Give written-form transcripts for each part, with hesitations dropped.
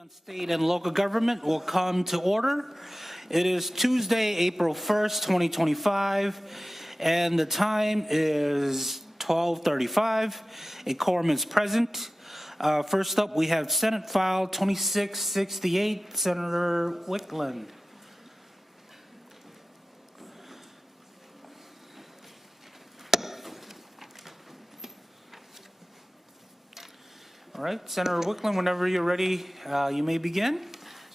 On state and local government will come to order. It is Tuesday, April 1st, 2025, and the time is 12:35. A quorum is present. First up, we have Senate File 2668, Senator Wiklund. All right, Senator Wiklund, whenever you're ready, you may begin.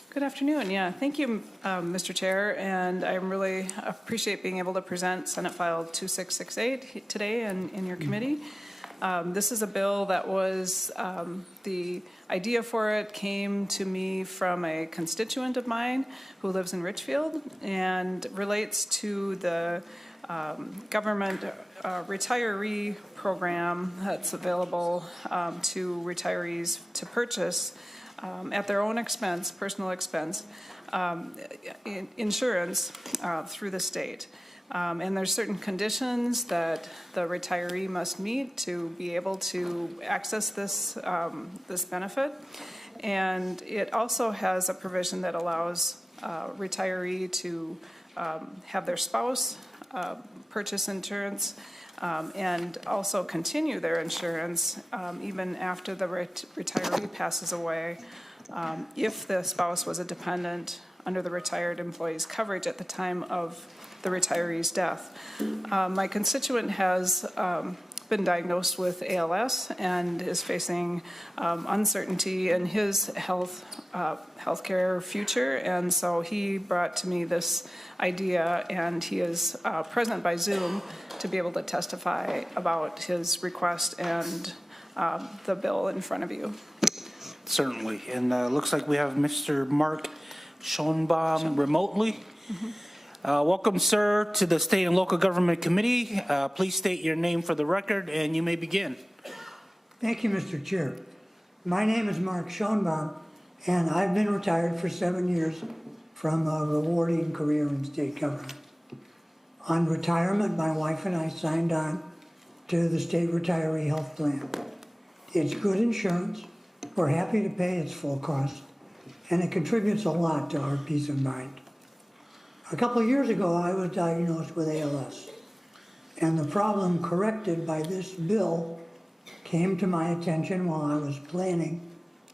Good afternoon. Yeah, thank you, Mr. Chair, and I really appreciate being able to present Senate File 2668 today in your committee. This is a bill that was, the idea for it came to me from a constituent of mine who lives in Richfield and relates to the government retiree program that's available to retirees to purchase at their own expense, personal expense, insurance through the state. And there's certain conditions that the retiree must meet to be able to access this, this benefit. And it also has a provision that allows retiree to have their spouse purchase insurance and also continue their insurance even after the retiree passes away if the spouse was a dependent under the retired employee's coverage at the time of the retiree's death. My constituent has been diagnosed with ALS and is facing uncertainty in his healthcare future, and so he brought to me this idea, and he is present by Zoom to be able to testify about his request and the bill in front of you. Certainly, and looks like we have Mr. Mark Schoenbaum remotely. Mm-hmm. Welcome, sir, to the State and Local Government Committee. Please state your name for the record, and you may begin. Thank you, Mr. Chair. My name is Mark Schoenbaum, and I've been retired for 7 years from a rewarding career in state government. On retirement, my wife and I signed on to the state retiree health plan. It's good insurance. We're happy to pay its full cost, and it contributes a lot to our peace of mind. A couple of years ago, I was diagnosed with ALS, and the problem corrected by this bill came to my attention while I was planning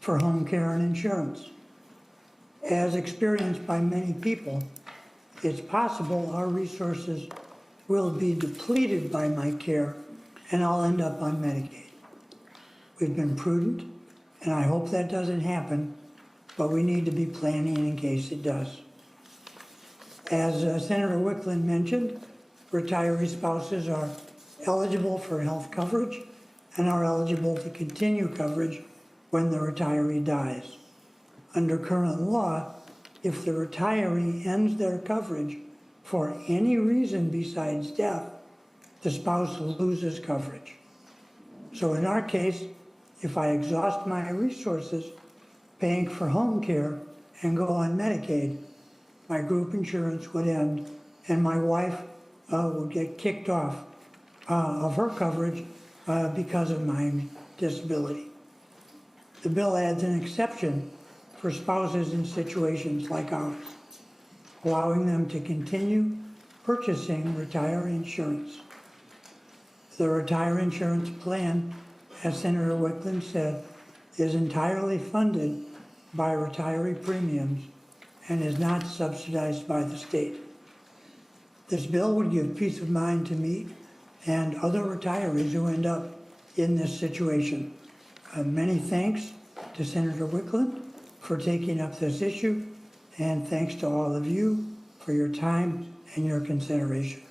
for home care and insurance. As experienced by many people, it's possible our resources will be depleted by my care and I'll end up on Medicaid. We've been prudent, and I hope that doesn't happen, but we need to be planning in case it does. As Senator Wiklund mentioned, retiree spouses are eligible for health coverage and are eligible to continue coverage when the retiree dies. Under current law, if the retiree ends their coverage for any reason besides death, the spouse loses coverage. So in our case, if I exhaust my resources paying for home care and go on Medicaid, my group insurance would end and my wife would get kicked off of her coverage because of my disability. The bill adds an exception for spouses in situations like ours, allowing them to continue purchasing retiree insurance. The retiree insurance plan, as Senator Wiklund said, is entirely funded by retiree premiums and is not subsidized by the state. This bill would give peace of mind to me and other retirees who end up in this situation. Many thanks to Senator Wiklund for taking up this issue, and thanks to all of you for your time and your consideration.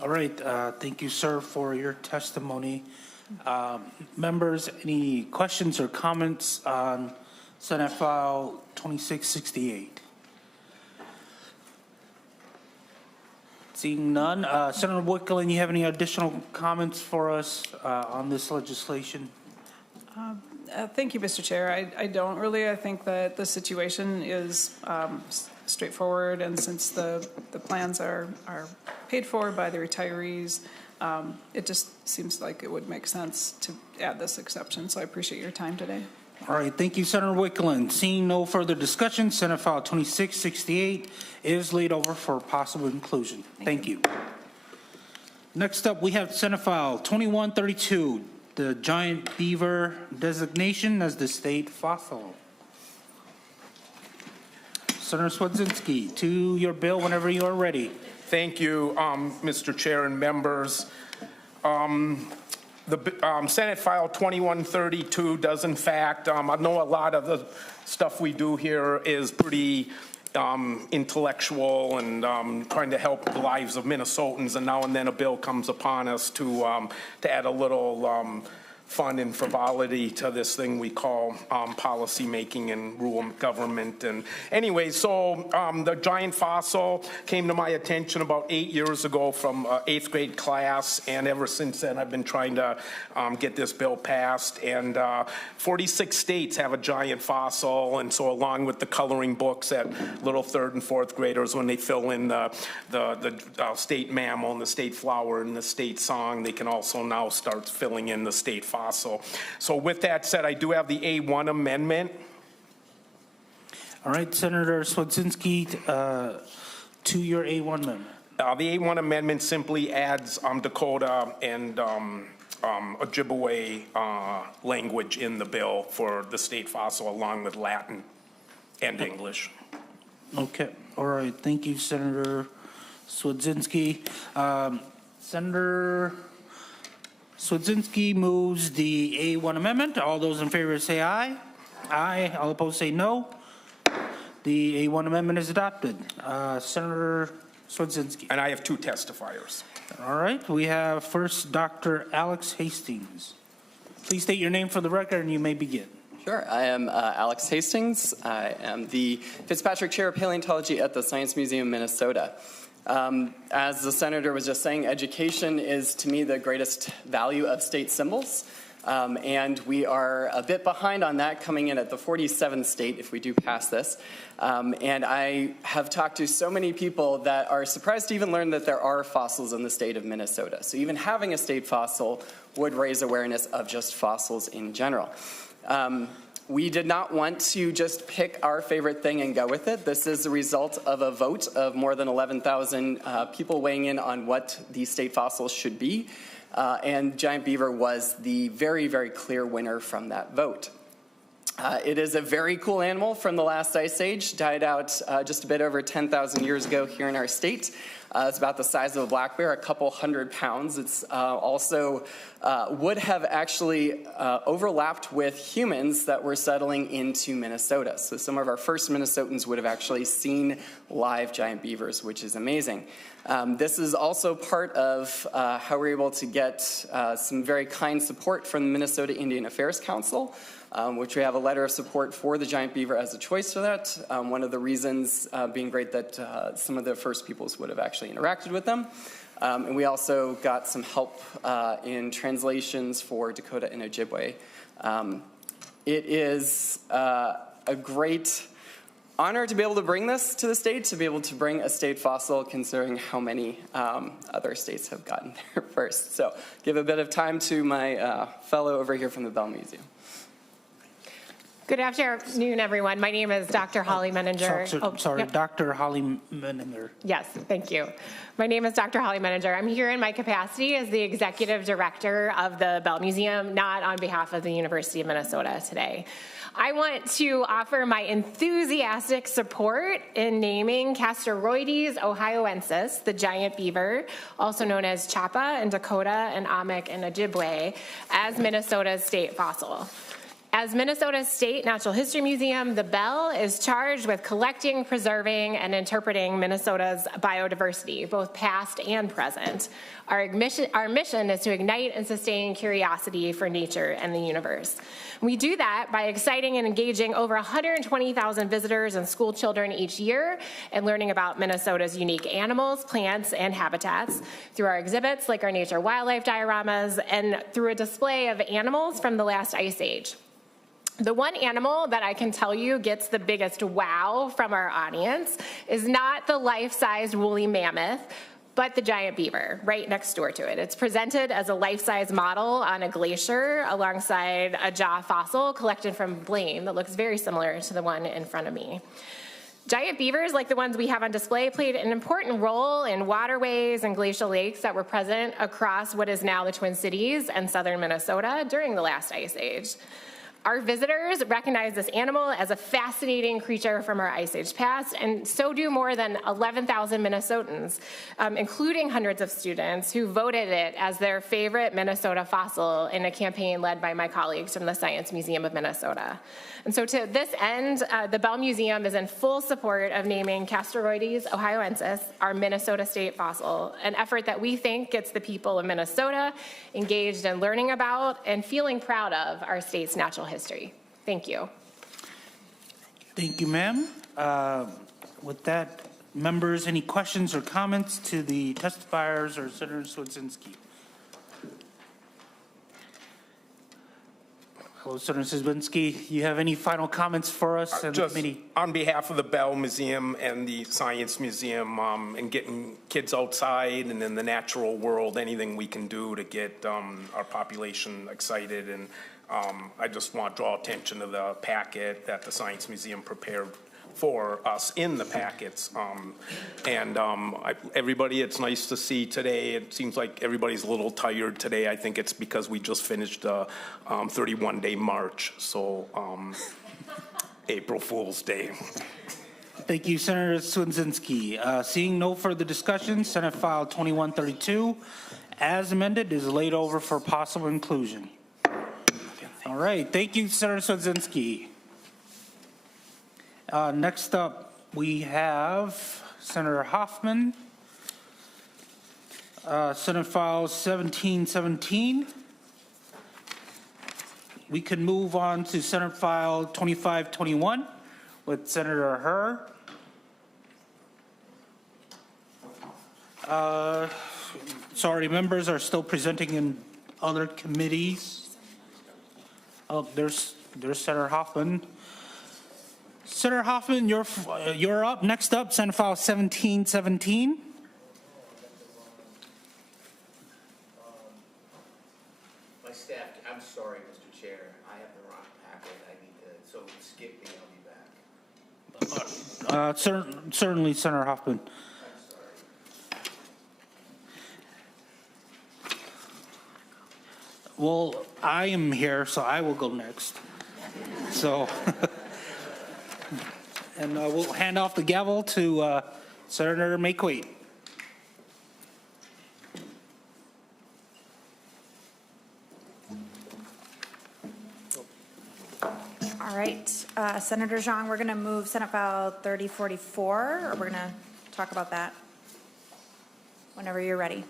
All right, thank you, sir, for your testimony. Members, any questions or comments on Senate File 2668? Seeing none, Senator Wiklund, you have any additional comments for us on this legislation? Thank you, Mr. Chair. I don't really. I think that the situation is straightforward, and since the plans are paid for by the retirees, it just seems like it would make sense to add this exception. So I appreciate your time today. All right, thank you, Senator Wiklund. Seeing no further discussion, Senate File 2668 is laid over for possible inclusion. Thank you. Next up, we have Senate File 2132, the giant beaver designation as the state fossil. Senator Cwodzinski, to your bill whenever you are ready. Thank you, Mr. Chair and members. The Senate File 2132 does, in fact, I know a lot of the stuff we do here is pretty intellectual and trying to help the lives of Minnesotans, and now and then a bill comes upon us to add a little fun and frivolity to this thing we call policy making and rule of government. And anyway, so the giant fossil came to my attention about 8 years ago from 8th grade class, and ever since then I've been trying to get this bill passed. And 46 states have a giant fossil, and so along with the coloring books that little 3rd and 4th graders, when they fill in the state mammal and the state flower and the state song, they can also now start filling in the state fossil. So with that said, I do have the A1 amendment. All right, Senator Cwodzinski, to your A1 amendment. The A1 amendment simply adds Dakota and Ojibwe language in the bill for the state fossil, along with Latin and English. Okay, all right, thank you, Senator Cwodzinski. Senator Cwodzinski moves the A1 amendment. All those in favor say aye. Aye. All opposed say no. The A1 amendment is adopted. Senator Cwodzinski. And I have 2 testifiers. All right, we have first Dr. Alex Hastings. Please state your name for the record and you may begin. Sure, I am Alex Hastings. I am the Fitzpatrick Chair of Paleontology at the Science Museum, Minnesota. As the senator was just saying, education is, to me, the greatest value of state symbols. And we are a bit behind on that, coming in at the 47th state if we do pass this. And I have talked to so many people that are surprised to even learn that there are fossils in the state of Minnesota. So even having a state fossil would raise awareness of just fossils in general. We did not want to just pick our favorite thing and go with it. This is the result of a vote of more than 11,000 people weighing in on what these state fossils should be. And giant beaver was the very, very clear winner from that vote. It is a very cool animal from the last ice age, died out just a bit over 10,000 years ago here in our state. It's about the size of a black bear, a couple 100 pounds. It's also would have actually overlapped with humans that were settling into Minnesota. So some of our first Minnesotans would have actually seen live giant beavers, which is amazing. This is also part of how we're able to get some very kind support from the Minnesota Indian Affairs Council, which we have a letter of support for the giant beaver as a choice for that. One of the reasons being great that some of the first peoples would have actually interacted with them. And we also got some help in translations for Dakota and Ojibwe. It is a great honor to be able to bring this to the state, to be able to bring a state fossil, considering how many other states have gotten there first. So give a bit of time to my fellow over here from the Bell Museum. Good afternoon, everyone. My name is Dr. Holly Menninger. Sorry, Yep. Dr. Holly Menninger. Yes, thank you. My name is Dr. Holly Menninger. I'm here in my capacity as the executive director of the Bell Museum, not on behalf of the University of Minnesota today. I want to offer my enthusiastic support in naming Castoroides ohioensis, the giant beaver, also known as Chapa in Dakota and Amish in Ojibwe, as Minnesota's state fossil. As Minnesota's State Natural History Museum, the Bell is charged with collecting, preserving, and interpreting Minnesota's biodiversity, both past and present. Our mission is to ignite and sustain curiosity for nature and the universe. We do that by exciting and engaging over 120,000 visitors and school children each year and learning about Minnesota's unique animals, plants, and habitats through our exhibits like our nature wildlife dioramas and through a display of animals from the last ice age. The one animal that I can tell you gets the biggest wow from our audience is not the life-sized woolly mammoth, but the giant beaver right next door to it. It's presented as a life-size model on a glacier alongside a jaw fossil collected from Blaine that looks very similar to the one in front of me. Giant beavers, like the ones we have on display, played an important role in waterways and glacial lakes that were present across what is now the Twin Cities and southern Minnesota during the last ice age. Our visitors recognize this animal as a fascinating creature from our Ice Age past, and so do more than 11,000 Minnesotans, including hundreds of students who voted it as their favorite Minnesota fossil in a campaign led by my colleagues from the Science Museum of Minnesota. And so to this end, the Bell Museum is in full support of naming Castorides ohioensis our Minnesota state fossil, an effort that we think gets the people of Minnesota engaged in learning about and feeling proud of our state's natural history. Thank you. Thank you, ma'am. With that, members, any questions or comments to the testifiers or Senator Cwodzinski? Hello, Senator Cwodzinski. You have any final comments for us and the committee? On behalf of the Bell Museum and the Science Museum, and getting kids outside and in the natural world, anything we can do to get our population excited. And I just want to draw attention to the packet that the Science Museum prepared for us in the packets. Everybody, it's nice to see today. It seems like everybody's a little tired today. I think it's because we just finished a 31-day march. So April Fool's Day. Thank you, Senator Cwodzinski. Seeing no further discussion, Senate File 2132, as amended, is laid over for possible inclusion. All right, thank you, Senator Cwodzinski. Next up, we have Senator Hoffman, Senate File 1717. We can move on to Senate File 2521 with Senator Herr. Sorry, members are still presenting in other committees. Oh, there's Senator Hoffman. Senator Hoffman, you're up. Next up, Senate File 1717. My staff, I'm sorry, Mr. Chair, I have the wrong packet. I need to, so skip me, I'll be back. Certainly, Senator Hoffman. Well, I am here, so I will go next. So, and we'll hand off the gavel to Senator McEwen. All right, Senator Xiong, we're going to move Senate File 3044, or we're going to talk about that whenever you're ready.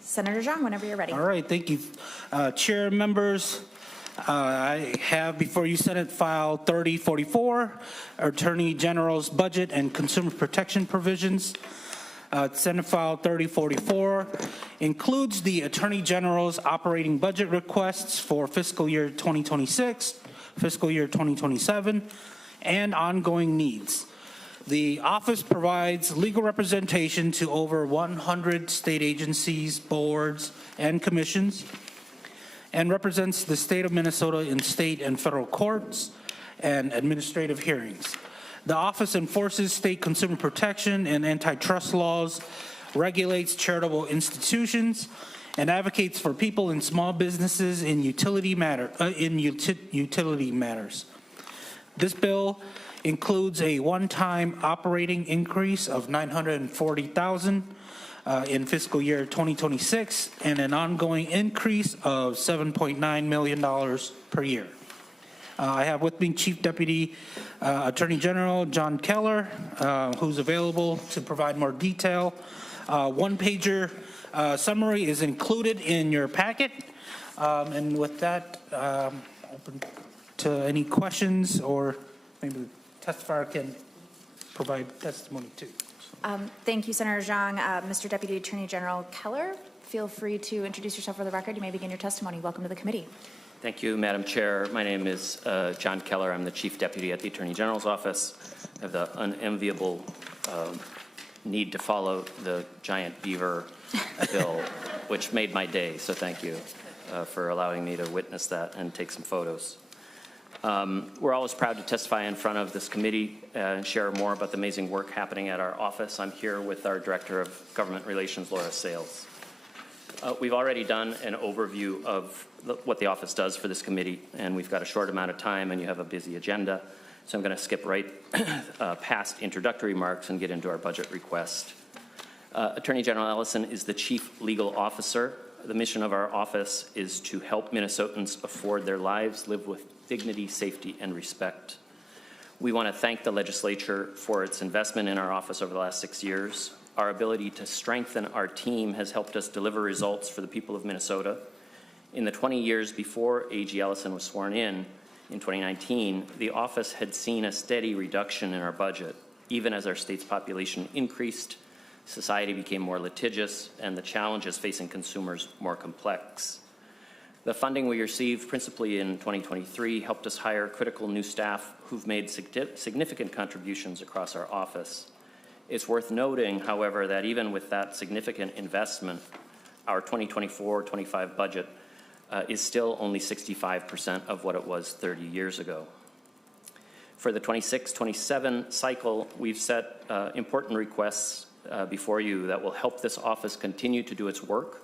Senator Xiong, whenever you're ready. All right, thank you. Chair, members, I have before you Senate File 3044, Attorney General's Budget and Consumer Protection Provisions. Senate File 3044 includes the Attorney General's operating budget requests for fiscal year 2026, fiscal year 2027, and ongoing needs. The office provides legal representation to over 100 state agencies, boards, and commissions, and represents the state of Minnesota in state and federal courts and administrative hearings. The office enforces state consumer protection and antitrust laws, regulates charitable institutions, and advocates for people and small businesses in utility matters. This bill includes a one-time operating increase of $940,000 in fiscal year 2026 and an ongoing increase of $7.9 million per year. I have with me Chief Deputy Attorney General John Keller, who's available to provide more detail. One-pager summary is included in your packet. And with that, open to any questions, or maybe the testifier can provide testimony too. Thank you, Senator Xiong. Mr. Deputy Attorney General Keller, feel free to introduce yourself for the record. You may begin your testimony. Welcome to the committee. Thank you, Madam Chair. My name is John Keller. I'm the Chief Deputy at the Attorney General's Office. I have the unenviable need to follow the giant beaver bill, which made my day, so thank you for allowing me to witness that and take some photos. We're always proud to testify in front of this committee and share more about the amazing work happening at our office. I'm here with our Director of Government Relations, Laura Sales. We've already done an overview of what the office does for this committee, and we've got a short amount of time and you have a busy agenda. So I'm going to skip right past introductory remarks and get into our budget request. Attorney General Ellison is the Chief Legal Officer. The mission of our office is to help Minnesotans afford their lives, live with dignity, safety, and respect. We want to thank the legislature for its investment in our office over the last 6 years. Our ability to strengthen our team has helped us deliver results for the people of Minnesota. In the 20 years before A.G. Ellison was sworn in 2019, the office had seen a steady reduction in our budget. Even as our state's population increased, society became more litigious, and the challenges facing consumers more complex. The funding we received, principally in 2023, helped us hire critical new staff who've made significant contributions across our office. It's worth noting, however, that even with that significant investment, our 2024-25 budget is still only 65% of what it was 30 years ago. For the 26-27 cycle, we've set important requests before you that will help this office continue to do its work.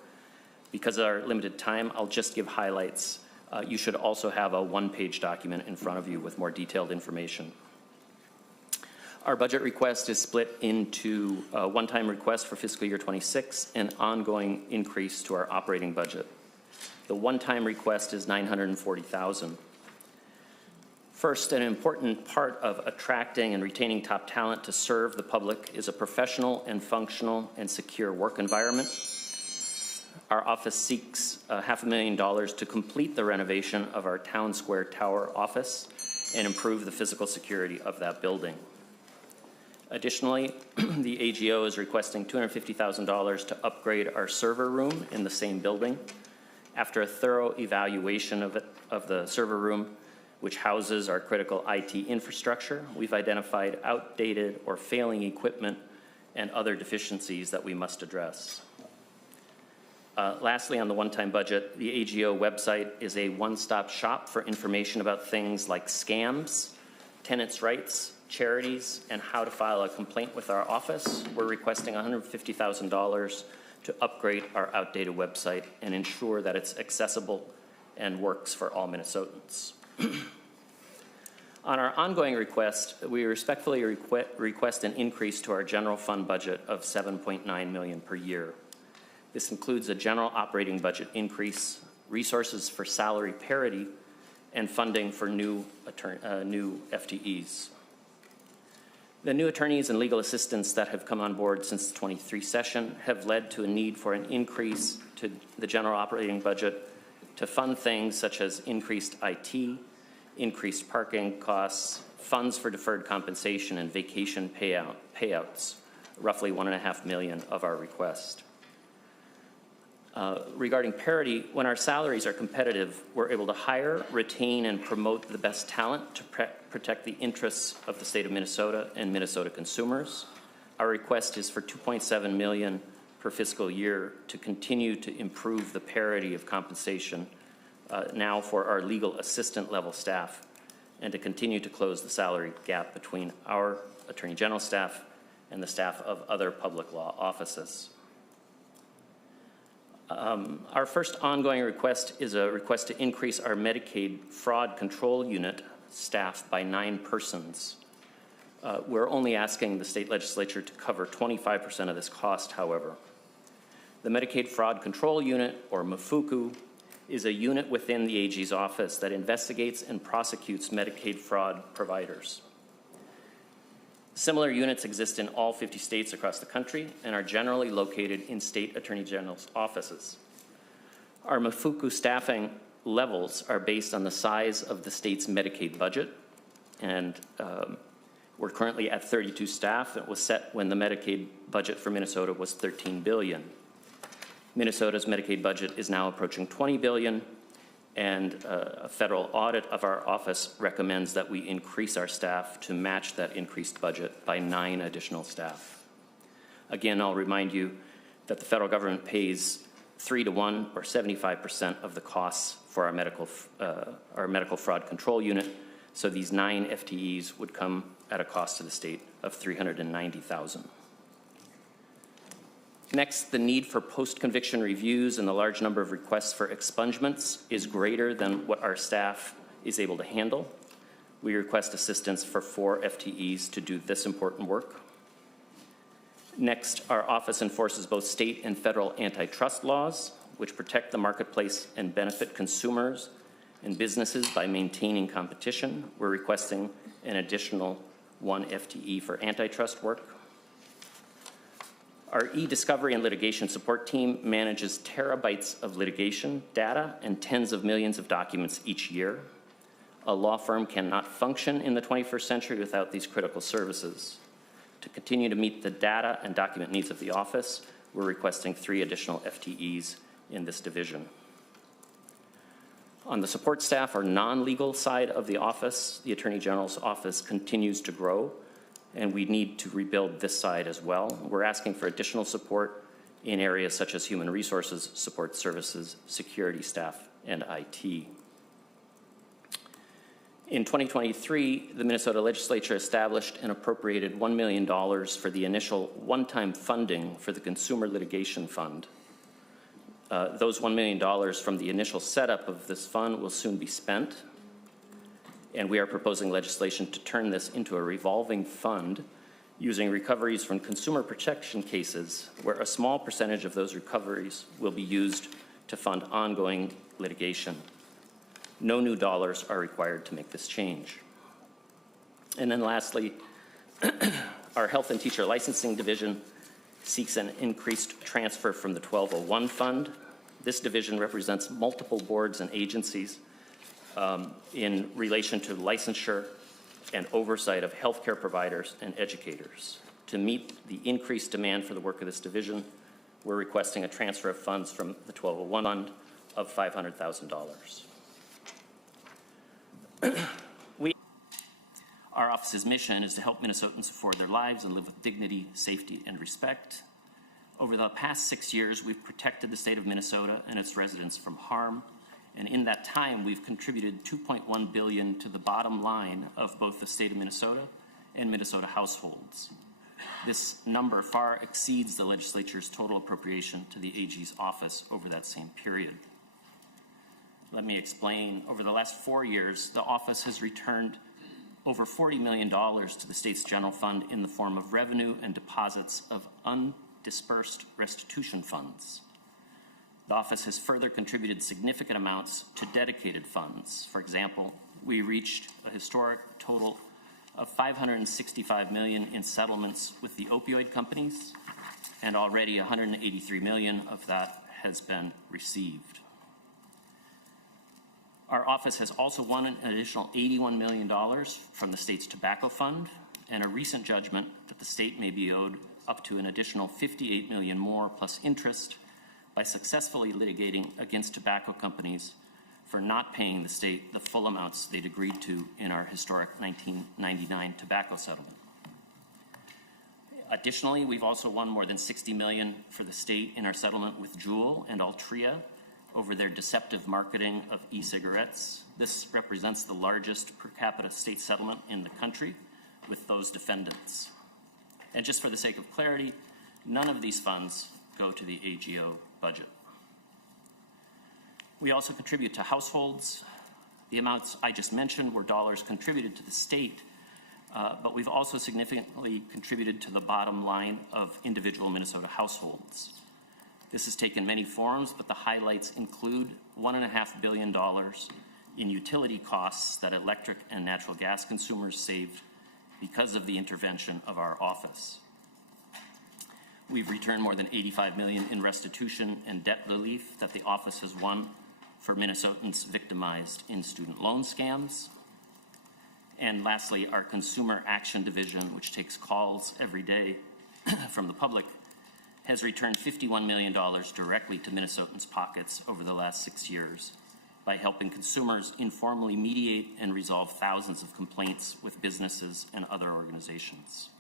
Because of our limited time, I'll just give highlights. You should also have a one-page document in front of you with more detailed information. Our budget request is split into a one-time request for fiscal year 26 and ongoing increase to our operating budget. The one-time request is $940,000. First, an important part of attracting and retaining top talent to serve the public is a professional and functional and secure work environment. Our office seeks $500,000 to complete the renovation of our Town Square Tower office and improve the physical security of that building. Additionally, the AGO is requesting $250,000 to upgrade our server room in the same building. After a thorough evaluation of the server room, which houses our critical IT infrastructure, we've identified outdated or failing equipment and other deficiencies that we must address. Lastly, on the one-time budget, the AGO website is a one-stop shop for information about things like scams, tenants' rights, charities, and how to file a complaint with our office. We're requesting $150,000 to upgrade our outdated website and ensure that it's accessible and works for all Minnesotans. On our ongoing request, we respectfully request an increase to our general fund budget of $7.9 million per year. This includes a general operating budget increase, resources for salary parity, and funding for new FTEs. The new attorneys and legal assistants that have come on board since the 23 session have led to a need for an increase to the general operating budget to fund things such as increased IT, increased parking costs, funds for deferred compensation, and vacation payouts, roughly $1.5 million of our request. Regarding parity, when our salaries are competitive, we're able to hire, retain, and promote the best talent to protect the interests of the state of Minnesota and Minnesota consumers. Our request is for $2.7 million per fiscal year to continue to improve the parity of compensation now for our legal assistant level staff and to continue to close the salary gap between our Attorney General staff and the staff of other public law offices. Our first ongoing request is a request to increase our Medicaid fraud control unit staff by 9 persons. We're only asking the state legislature to cover 25% of this cost, however. The Medicaid Fraud Control Unit, or MFUCU, is a unit within the AG's office that investigates and prosecutes Medicaid fraud providers. Similar units exist in all 50 states across the country and are generally located in state attorney general's offices. Our MFUCU staffing levels are based on the size of the state's Medicaid budget, and We're currently at 32 staff. It was set when the Medicaid budget for Minnesota was $13 billion. Minnesota's Medicaid budget is now approaching $20 billion, and a federal audit of our office recommends that we increase our staff to match that increased budget by 9 additional staff. Again, I'll remind you that the federal government pays 3-to-1 or 75% of the costs for our medical fraud control unit. So these 9 FTEs would come at a cost to the state of $390,000. Next, the need for post-conviction reviews and the large number of requests for expungements is greater than what our staff is able to handle. We request assistance for 4 FTEs to do this important work. Next, our office enforces both state and federal antitrust laws, which protect the marketplace and benefit consumers and businesses by maintaining competition. We're requesting an additional 1 FTE for antitrust work. Our e-discovery and litigation support team manages terabytes of litigation data and tens of millions of documents each year. A law firm cannot function in the 21st century without these critical services. To continue to meet the data and document needs of the office, we're requesting 3 additional FTEs in this division. On the support staff or non-legal side of the office, the Attorney General's office continues to grow, and we need to rebuild this side as well. We're asking for additional support in areas such as human resources, support services, security staff, and IT. In 2023, the Minnesota legislature established and appropriated $1 million for the initial one-time funding for the Consumer Litigation Fund. Those $1 million from the initial setup of this fund will soon be spent, and we are proposing legislation to turn this into a revolving fund using recoveries from consumer protection cases where a small percentage of those recoveries will be used to fund ongoing litigation. No new dollars are required to make this change. And then lastly, our Health and Teacher Licensing Division seeks an increased transfer from the 1201 fund. This division represents multiple boards and agencies in relation to licensure and oversight of healthcare providers and educators. To meet the increased demand for the work of this division, we're requesting a transfer of funds from the 1201 fund of $500,000. Our office's mission is to help Minnesotans afford their lives and live with dignity, safety, and respect. Over the past 6 years, we've protected the state of Minnesota and its residents from harm. And in that time, we've contributed $2.1 billion to the bottom line of both the state of Minnesota and Minnesota households. This number far exceeds the legislature's total appropriation to the AG's office over that same period. Let me explain. Over the last 4 years, the office has returned over $40 million to the state's general fund in the form of revenue and deposits of undispersed restitution funds. The office has further contributed significant amounts to dedicated funds. For example, we reached a historic total of $565 million in settlements with the opioid companies, and already $183 million of that has been received. Our office has also won an additional $81 million from the state's tobacco fund, and a recent judgment that the state may be owed up to an additional $58 million more plus interest by successfully litigating against tobacco companies for not paying the state the full amounts they'd agreed to in our historic 1999 tobacco settlement. Additionally, we've also won more than $60 million for the state in our settlement with Juul and Altria over their deceptive marketing of e-cigarettes. This represents the largest per capita state settlement in the country with those defendants. And just for the sake of clarity, none of these funds go to the AGO budget. We also contribute to households. The amounts I just mentioned were dollars contributed to the state, but we've also significantly contributed to the bottom line of individual Minnesota households. This has taken many forms, but the highlights include $1.5 billion in utility costs that electric and natural gas consumers saved because of the intervention of our office. We've returned more than $85 million in restitution and debt relief that the office has won for Minnesotans victimized in student loan scams. And lastly, our Consumer Action Division, which takes calls every day from the public, has returned $51 million directly to Minnesotans' pockets over the last 6 years by helping consumers informally mediate and resolve thousands of complaints with businesses and other organizations.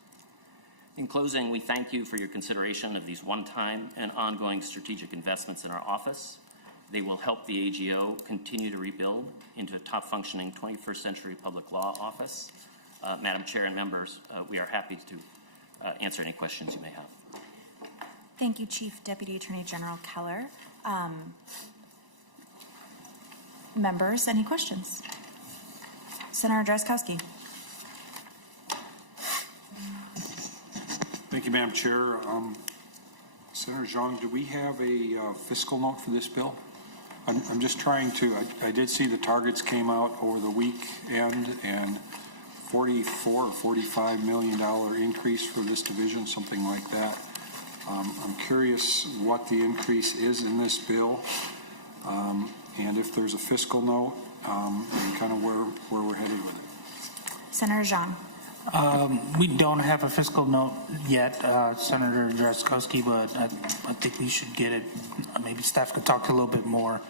In closing, we thank you for your consideration of these one-time and ongoing strategic investments in our office. They will help the AGO continue to rebuild into a top-functioning 21st century public law office. Madam Chair and members, we are happy to answer any questions you may have. Thank you, Chief Deputy Attorney General Keller. Members, any questions? Senator Drazkowski. Thank you, Madam Chair. Senator Xiong, do we have a fiscal note for this bill? I'm just trying to, I did see the targets came out over the weekend, and $44 or $45 million increase for this division, something like that. I'm curious what the increase is in this bill, and if there's a fiscal note, and kind of where we're headed with it. Senator Xiong. We don't have a fiscal note yet, Senator Drazkowski, but I think we should get it. Maybe staff could talk a little bit more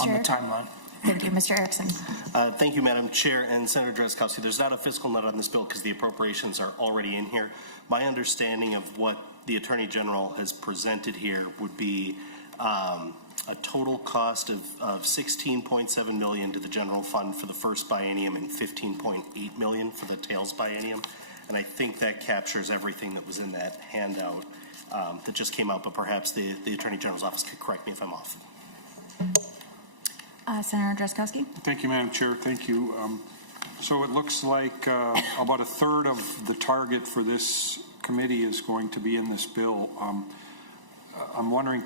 on the timeline. Thank you. Mr. Erickson. Thank you, Madam Chair and Senator Drazkowski. There's not a fiscal note on this bill because the appropriations are already in here. My understanding of what the Attorney General has presented here would be a total cost of $16.7 million to the general fund for the first biennium and $15.8 million for the tails biennium. And I think that captures everything that was in that handout that just came out, but perhaps the Attorney General's office could correct me if I'm off. Senator Drazkowski. Thank you, Madam Chair. Thank you. So it looks like about a third of the target for this committee is going to be in this bill. I'm wondering,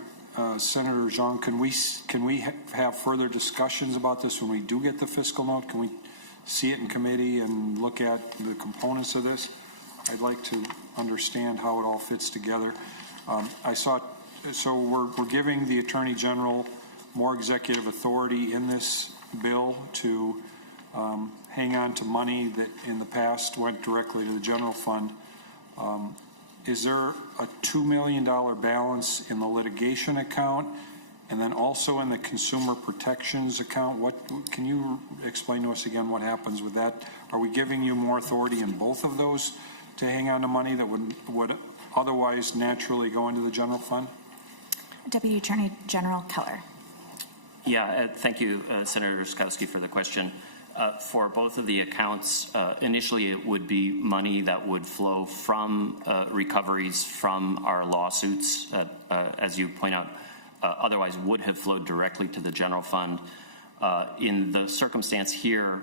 Senator Xiong, can we have further discussions about this when we do get the fiscal note? Can we see it in committee and look at the components of this? I'd like to understand how it all fits together. I saw, so we're giving the Attorney General more executive authority in this bill to hang on to money that in the past went directly to the general fund. Is there a $2 million balance in the litigation account and then also in the consumer protections account? What can you explain to us again what happens with that? Are we giving you more authority in both of those to hang on to money that would otherwise naturally go into the general fund? Deputy Attorney General Keller. Yeah, thank you, Senator Drazkowski, for the question. For both of the accounts, initially it would be money that would flow from recoveries from our lawsuits, as you point out, otherwise would have flowed directly to the general fund. In the circumstance here,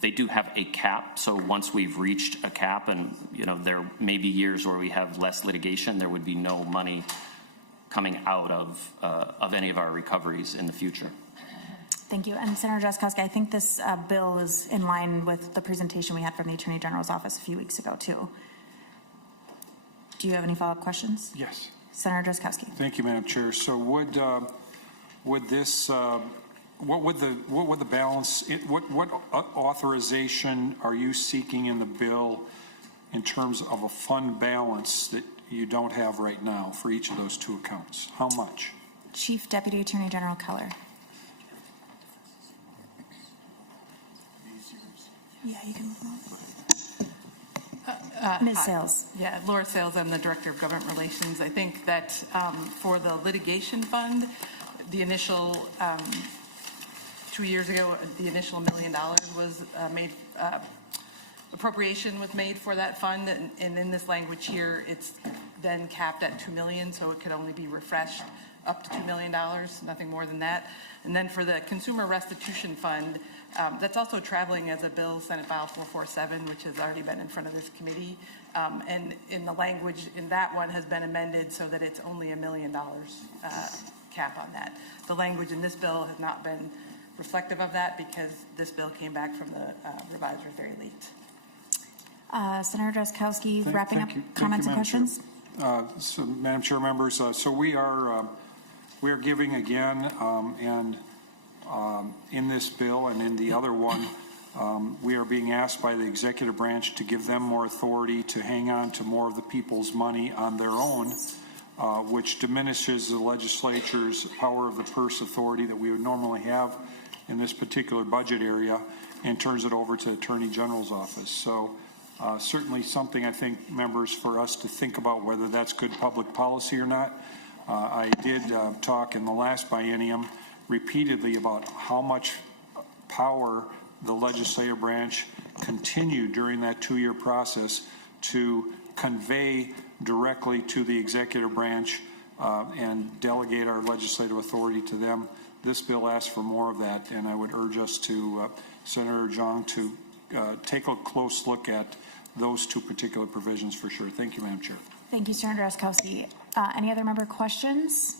they do have a cap, so once we've reached a cap, and there may be years where we have less litigation, there would be no money coming out of any of our recoveries in the future. Thank you. And Senator Drazkowski, I think this bill is in line with the presentation we had from the Attorney General's office a few weeks ago, too. Do you have any follow-up questions? Yes. Senator Drazkowski. Thank you, Madam Chair. So would this what would the balance? What authorization are you seeking in the bill in terms of a fund balance that you don't have right now for each of those two accounts? How much? Chief Deputy Attorney General Keller. Yeah, you can move on. Ms. Sales. Yeah, Laura Sales, I'm the Director of Government Relations. I think that for the litigation fund, the initial, 2 years ago, the initial $1 million was made, appropriation was made for that fund, and in this language here, it's then capped at $2 million, so it could only be refreshed up to $2 million, nothing more than that. And then for the Consumer Restitution Fund, that's also traveling as a bill, Senate File 447, which has already been in front of this committee. And in the language in that one has been amended so that it's only $1 million cap on that. The language in this bill has not been reflective of that because this bill came back from the revisers very late. Senator Drazkowski, wrapping up comments and questions. So, Madam Chair, members, so we are giving again, and in this bill and in the other one, we are being asked by the executive branch to give them more authority to hang on to more of the people's money on their own, which diminishes the legislature's power of the purse authority that we would normally have in this particular budget area, and turns it over to the Attorney General's office. So certainly something, I think, members, for us to think about whether that's good public policy or not. I did talk in the last biennium repeatedly about how much power the legislative branch continued during that 2-year process to convey directly to the executive branch and delegate our legislative authority to them. This bill asks for more of that, and I would urge us to, Senator Xiong, to take a close look at those 2 particular provisions for sure. Thank you, Madam Chair. Thank you, Senator Drazkowski. Any other member questions?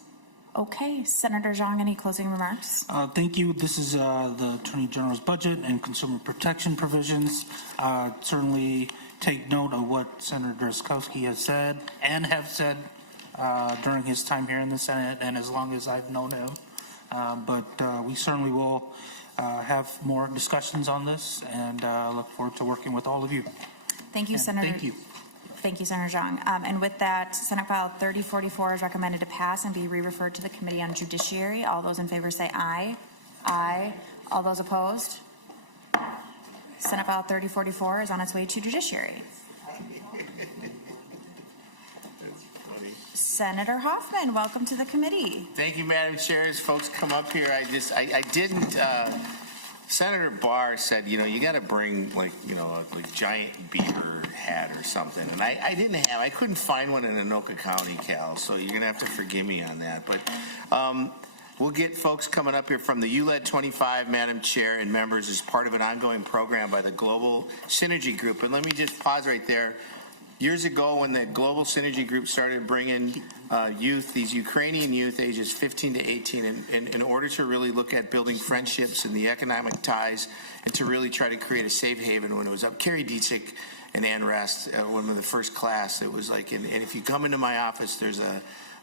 Okay, Senator Xiong, any closing remarks? Thank you. This is the Attorney General's budget and consumer protection provisions. Certainly take note of what Senator Drazkowski has said and have said during his time here in the Senate and as long as I've known him. But we certainly will have more discussions on this and look forward to working with all of you. Thank you, Senator. Thank you. Thank you, Senator Xiong. And with that, Senate File 3044 is recommended to pass and be re-referred to the Committee on Judiciary. All those in favor say aye. Aye. All those opposed? Senate File 3044 is on its way to Judiciary. Senator Hoffman, welcome to the committee. Thank you, Madam Chair. As folks come up here, I didn't, Senator Barr said, you got to bring like giant beaver hat or something. And I couldn't find one in Anoka County, Cal, so you're going to have to forgive me on that. But we'll get folks coming up here from the ULED 25, Madam Chair, and members as part of an ongoing program by the Global Synergy Group. And let me just pause right there. Years ago, when the Global Synergy Group started bringing youth, these Ukrainian youth ages 15 to 18, in order to really look at building friendships and the economic ties and to really try to create a safe haven when it was up. Carrie Dietzig and Ann Rest, one of the first class, it was like, and if you come into my office, there's a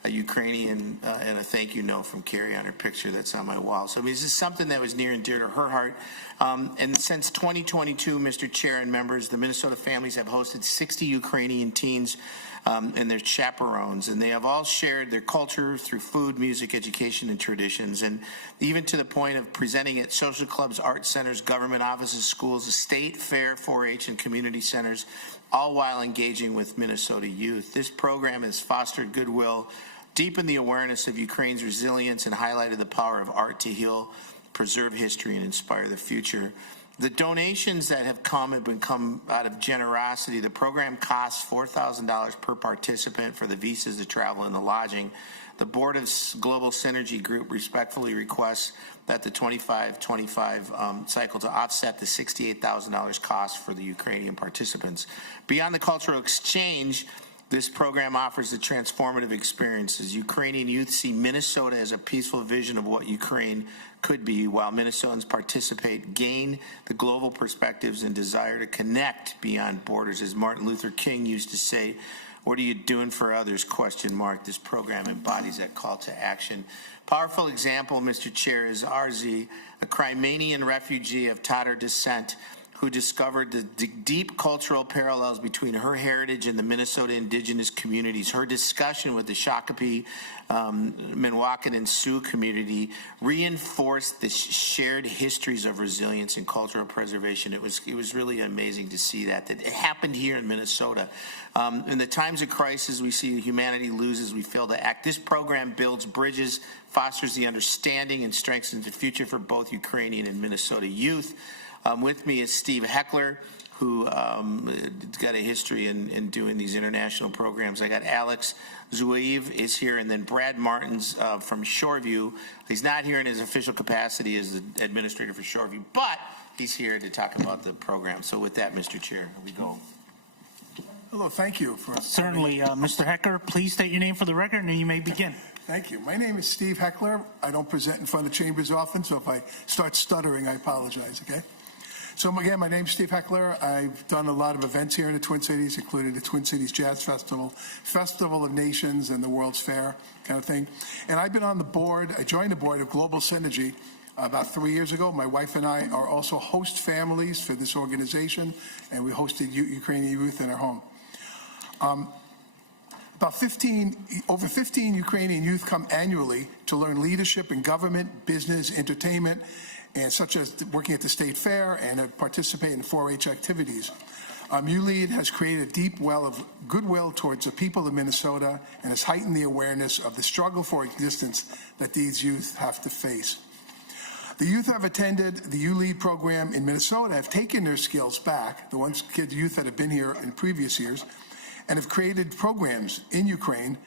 Ukrainian and a thank you note from Carrie on her picture that's on my wall. So I mean, this is something that was near and dear to her heart. And since 2022, Mr. Chair and members, the Minnesota families have hosted 60 Ukrainian teens and their chaperones, and they have all shared their culture through food, music, education, and traditions, and even to the point of presenting at social clubs, art centers, government offices, schools, state fair, 4-H, and community centers, all while engaging with Minnesota youth. This program has fostered goodwill, deepened the awareness of Ukraine's resilience, and highlighted the power of art to heal, preserve history, and inspire the future. The donations that have come out of generosity. The program costs $4,000 per participant for the visas, the travel, and the lodging. The Board of Global Synergy Group respectfully requests that the 25-25 cycle to offset the $68,000 cost for the Ukrainian participants. Beyond the cultural exchange, this program offers the transformative experiences. Ukrainian youth see Minnesota as a peaceful vision of what Ukraine could be, while Minnesotans participate, gain the global perspectives and desire to connect beyond borders. As Martin Luther King used to say, "What are you doing for others?" ? This program embodies that call to action. Powerful example, Mr. Chair, is Arzi, a Crimean refugee of Tatar descent, who discovered the deep cultural parallels between her heritage and the Minnesota indigenous communities. Her discussion with the Shakopee, Minwakan, and Sioux community reinforced the shared histories of resilience and cultural preservation. It was really amazing to see that it happened here in Minnesota. In the times of crisis, we see humanity loses, we fail to act. This program builds bridges, fosters the understanding, and strengthens the future for both Ukrainian and Minnesota youth. With me is Steve Heckler, who got a history in doing these international programs. I got Alex Zuaev is here, and then Brad Martins from Shoreview. He's not here in his official capacity as the administrator for Shoreview, but he's here to talk about the program. So with that, Mr. Chair, we go. Hello, thank you. Certainly, Mr. Heckler, please state your name for the record, and you may begin. Thank you. My name is Steve Heckler. I don't present in front of chambers often, so if I start stuttering, I apologize, okay? So again, my name's Steve Heckler. I've done a lot of events here in the Twin Cities, including the Twin Cities Jazz Festival, Festival of Nations, and the World's Fair kind of thing. And I've been on the board, I joined the board of Global Synergy about 3 years ago. My wife and I are also host families for this organization, and we hosted Ukrainian youth in our home. Over 15 Ukrainian youth come annually to learn leadership in government, business, entertainment, and such as working at the state fair and participate in 4-H activities. ULEAD has created a deep well of goodwill towards the people of Minnesota and has heightened the awareness of the struggle for existence that these youth have to face. The youth have attended the ULEAD program in Minnesota have taken their skills back, the youth that have been here in previous years, and have created programs in Ukraine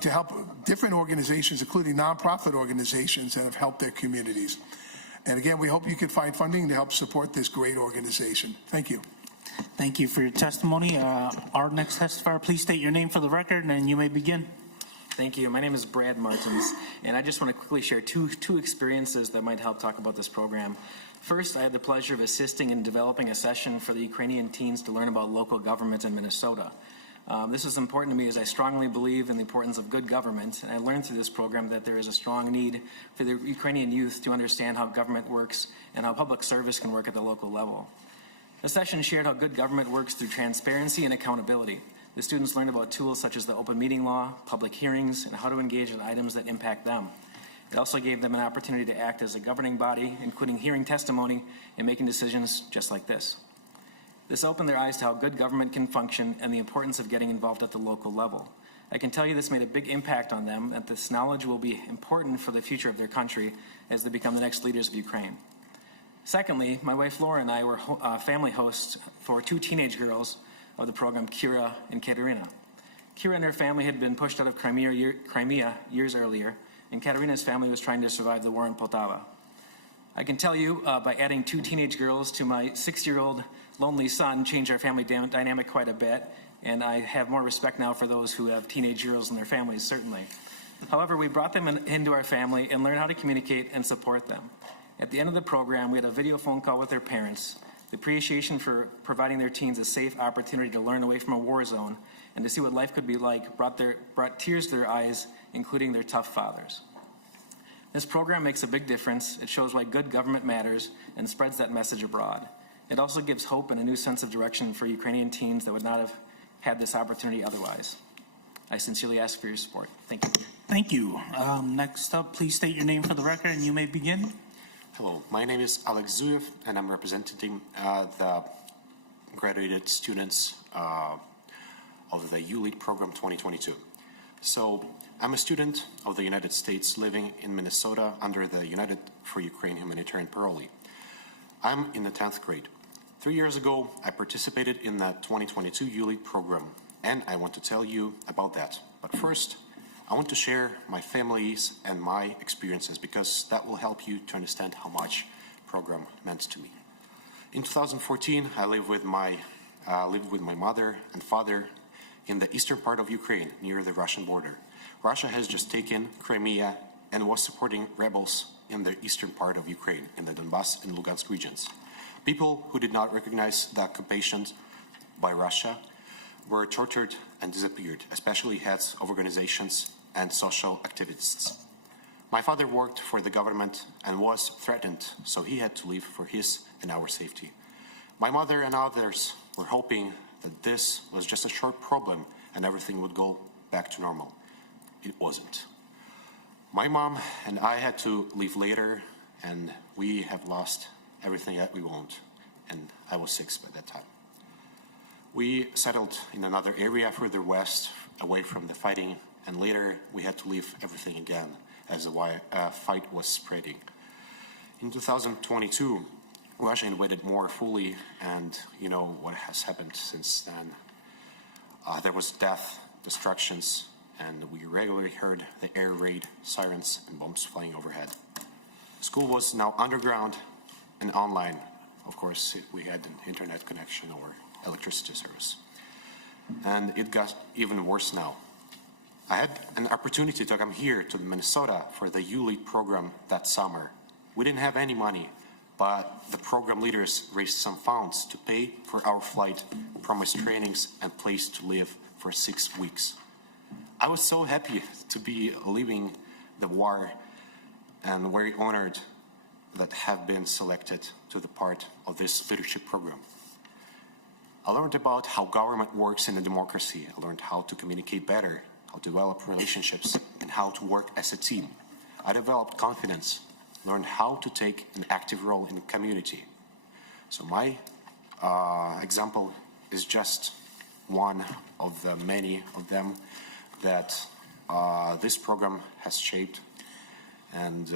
to help different organizations, including nonprofit organizations that have helped their communities. And again, we hope you can find funding to help support this great organization. Thank you. Thank you for your testimony. Our next testifier, please state your name for the record, and you may begin. Thank you. My name is Brad Martins, and I just want to quickly share two experiences that might help talk about this program. First, I had the pleasure of assisting in developing a session for the Ukrainian teens to learn about local government in Minnesota. This is important to me as I strongly believe in the importance of good government, and I learned through this program that there is a strong need for the Ukrainian youth to understand how government works and how public service can work at the local level. The session shared how good government works through transparency and accountability. The students learned about tools such as the open meeting law, public hearings, and how to engage in items that impact them. It also gave them an opportunity to act as a governing body, including hearing testimony and making decisions just like this. This opened their eyes to how good government can function and the importance of getting involved at the local level. I can tell you this made a big impact on them, and this knowledge will be important for the future of their country as they become the next leaders of Ukraine. Secondly, my wife Laura and I were family hosts for 2 teenage girls of the program, Kira and Katerina. Kira and her family had been pushed out of Crimea years earlier, and Katerina's family was trying to survive the war in Poltava. I can tell you, by adding 2 teenage girls to my 6-year-old lonely son changed our family dynamic quite a bit, and I have more respect now for those who have teenage girls in their families, certainly. However, we brought them into our family and learned how to communicate and support them. At the end of the program, we had a video phone call with their parents. The appreciation for providing their teens a safe opportunity to learn away from a war zone and to see what life could be like brought tears to their eyes, including their tough fathers. This program makes a big difference. It shows why good government matters and spreads that message abroad. It also gives hope and a new sense of direction for Ukrainian teens that would not have had this opportunity otherwise. I sincerely ask for your support. Thank you. Thank you. Next up, please state your name for the record, and you may begin. Hello, my name is Alex Zuyev, and I'm representing the graduated students of the ULEAD program 2022. So I'm a student of the United States living in Minnesota under the United for Ukraine Humanitarian Parole. I'm in the 10th grade. 3 years ago, I participated in the 2022 ULEAD program, and I want to tell you about that. But first, I want to share my family's and my experiences because that will help you to understand how much program meant to me. In 2014, I lived with my mother and father in the eastern part of Ukraine near the Russian border. Russia has just taken Crimea and was supporting rebels in the eastern part of Ukraine, in the Donbass and Lugansk regions. People who did not recognize the occupation by Russia were tortured and disappeared, especially heads of organizations and social activists. My father worked for the government and was threatened, so he had to leave for his and our safety. My mother and others were hoping that this was just a short problem and everything would go back to normal. It wasn't. My mom and I had to leave later, and we have lost everything that we owned, and I was 6 by that time. We settled in another area further west, away from the fighting, and later we had to leave everything again as the fight was spreading. In 2022, Russia invaded more fully, and you know what has happened since then. There was death, destructions, and we regularly heard the air raid, sirens, and bombs flying overhead. School was now underground and online. Of course, we had an internet connection or electricity service. And it got even worse now. I had an opportunity to come here to Minnesota for the ULEAD program that summer. We didn't have any money, but the program leaders raised some funds to pay for our flight, promised trainings, and place to live for 6 weeks. I was so happy to be leaving the war and very honored that have been selected to the part of this leadership program. I learned about how government works in a democracy. I learned how to communicate better, how to develop relationships, and how to work as a team. I developed confidence, learned how to take an active role in the community. So my example is just one of the many of them that this program has shaped, and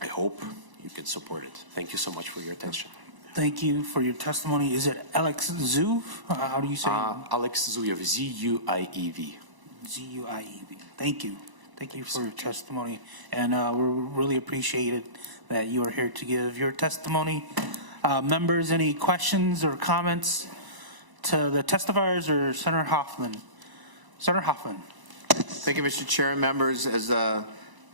I hope you can support it. Thank you so much for your attention. Thank you for your testimony. Is it Alex Zuev? How do you say it? Alex Zuev, Z-U-I-E-V. Z-U-I-E-V. Thank you. Thank you for your testimony. And we really appreciate it that you are here to give your testimony. Members, any questions or comments to the testifiers or Senator Hoffman? Senator Hoffman. Thank you, Mr. Chair and members. As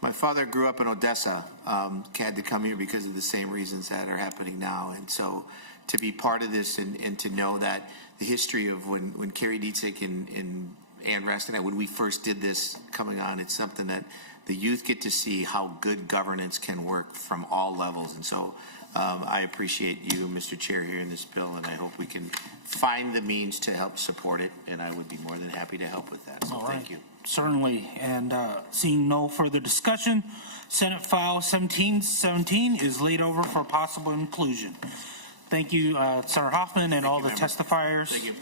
my father grew up in Odessa, had to come here because of the same reasons that are happening now. And so to be part of this and to know that the history of when Carrie Dietzig and Ann Rest and I, when we first did this coming on, it's something that the youth get to see how good governance can work from all levels. And so I appreciate you, Mr. Chair, here in this bill, and I hope we can find the means to help support it, and I would be more than happy to help with that. So thank you. Certainly. And seeing no further discussion, Senate File 1717 is laid over for possible inclusion. Thank you, Senator Hoffman, and all the testifiers. Thank you.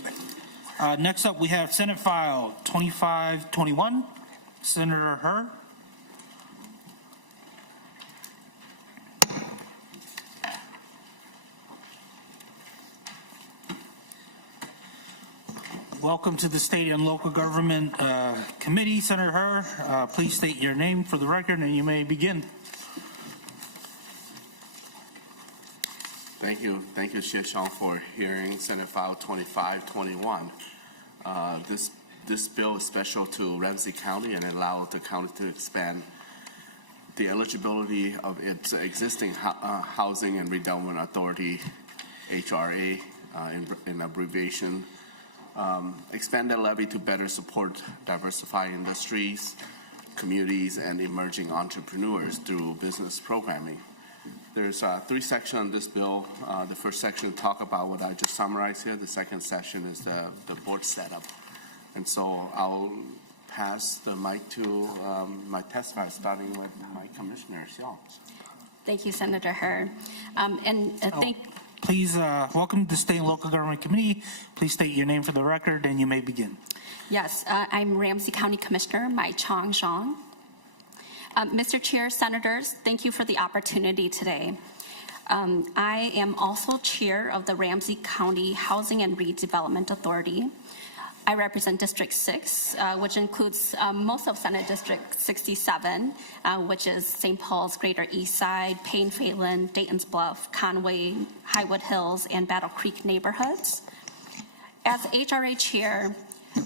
Next up, we have Senate File 2521, Senator Hur. Welcome to the State and Local Government Committee, Senator Hur. Please state your name for the record and you may begin. Thank you, Xiong, for hearing Senate File 2521. This bill is special to Ramsey County and allows the county to expand the eligibility of its existing Housing and Redevelopment Authority, HRA, in abbreviation. Expand the levy to better support diversified industries, communities, and emerging entrepreneurs through business programming. There's 3 sections on this bill. The first section talk about what I just summarized here. The second section is the board setup. And so I'll pass the mic to my testifier, starting with my commissioner, Xiong. Thank you, Senator Hur. Please welcome to the State and Local Government Committee. Please state your name for the record and you may begin. Yes, I'm Ramsey County Commissioner Xiong. Mr. Chair, Senators, thank you for the opportunity today. I am also chair of the Ramsey County Housing and Redevelopment Authority. I represent District 6, which includes most of Senate District 67, which is St. Paul's Greater East Side, Payne Phelan, Dayton's Bluff, Conway, Highwood Hills, and Battle Creek neighborhoods. As HRA chair,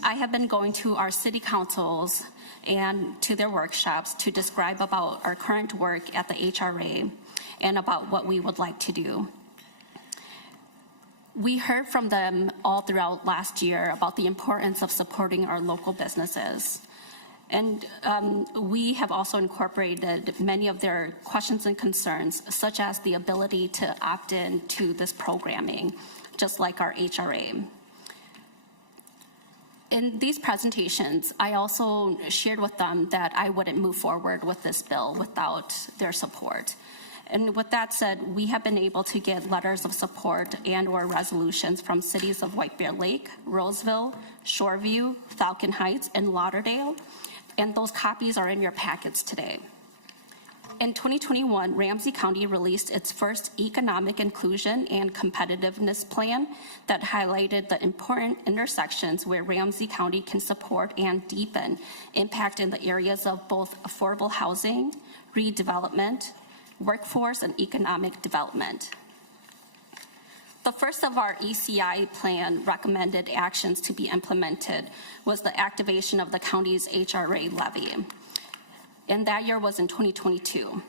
I have been going to our city councils and to their workshops to describe about our current work at the HRA and about what we would like to do. We heard from them all throughout last year about the importance of supporting our local businesses. And we have also incorporated many of their questions and concerns, such as the ability to opt in to this programming, just like our HRA. In these presentations, I also shared with them that I wouldn't move forward with this bill without their support. And with that said, we have been able to get letters of support and/or resolutions from cities of White Bear Lake, Roseville, Shoreview, Falcon Heights, and Lauderdale, and those copies are in your packets today. In 2021, Ramsey County released its first economic inclusion and competitiveness plan that highlighted the important intersections where Ramsey County can support and deepen impact in the areas of both affordable housing, redevelopment, workforce, and economic development. The first of our ECI plan recommended actions to be implemented was the activation of the county's HRA levy. And that year was in 2022.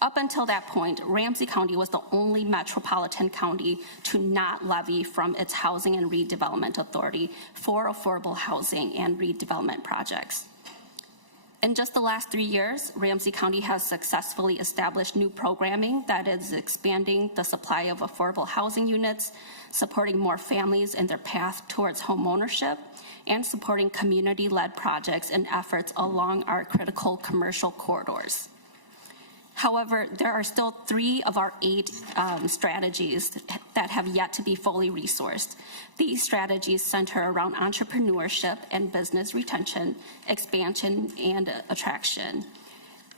Up until that point, Ramsey County was the only metropolitan county to not levy from its Housing and Redevelopment Authority for affordable housing and redevelopment projects. In just the last 3 years, Ramsey County has successfully established new programming that is expanding the supply of affordable housing units, supporting more families in their path towards homeownership, and supporting community-led projects and efforts along our critical commercial corridors. However, there are still 3 of our 8 strategies that have yet to be fully resourced. These strategies center around entrepreneurship and business retention, expansion, and attraction.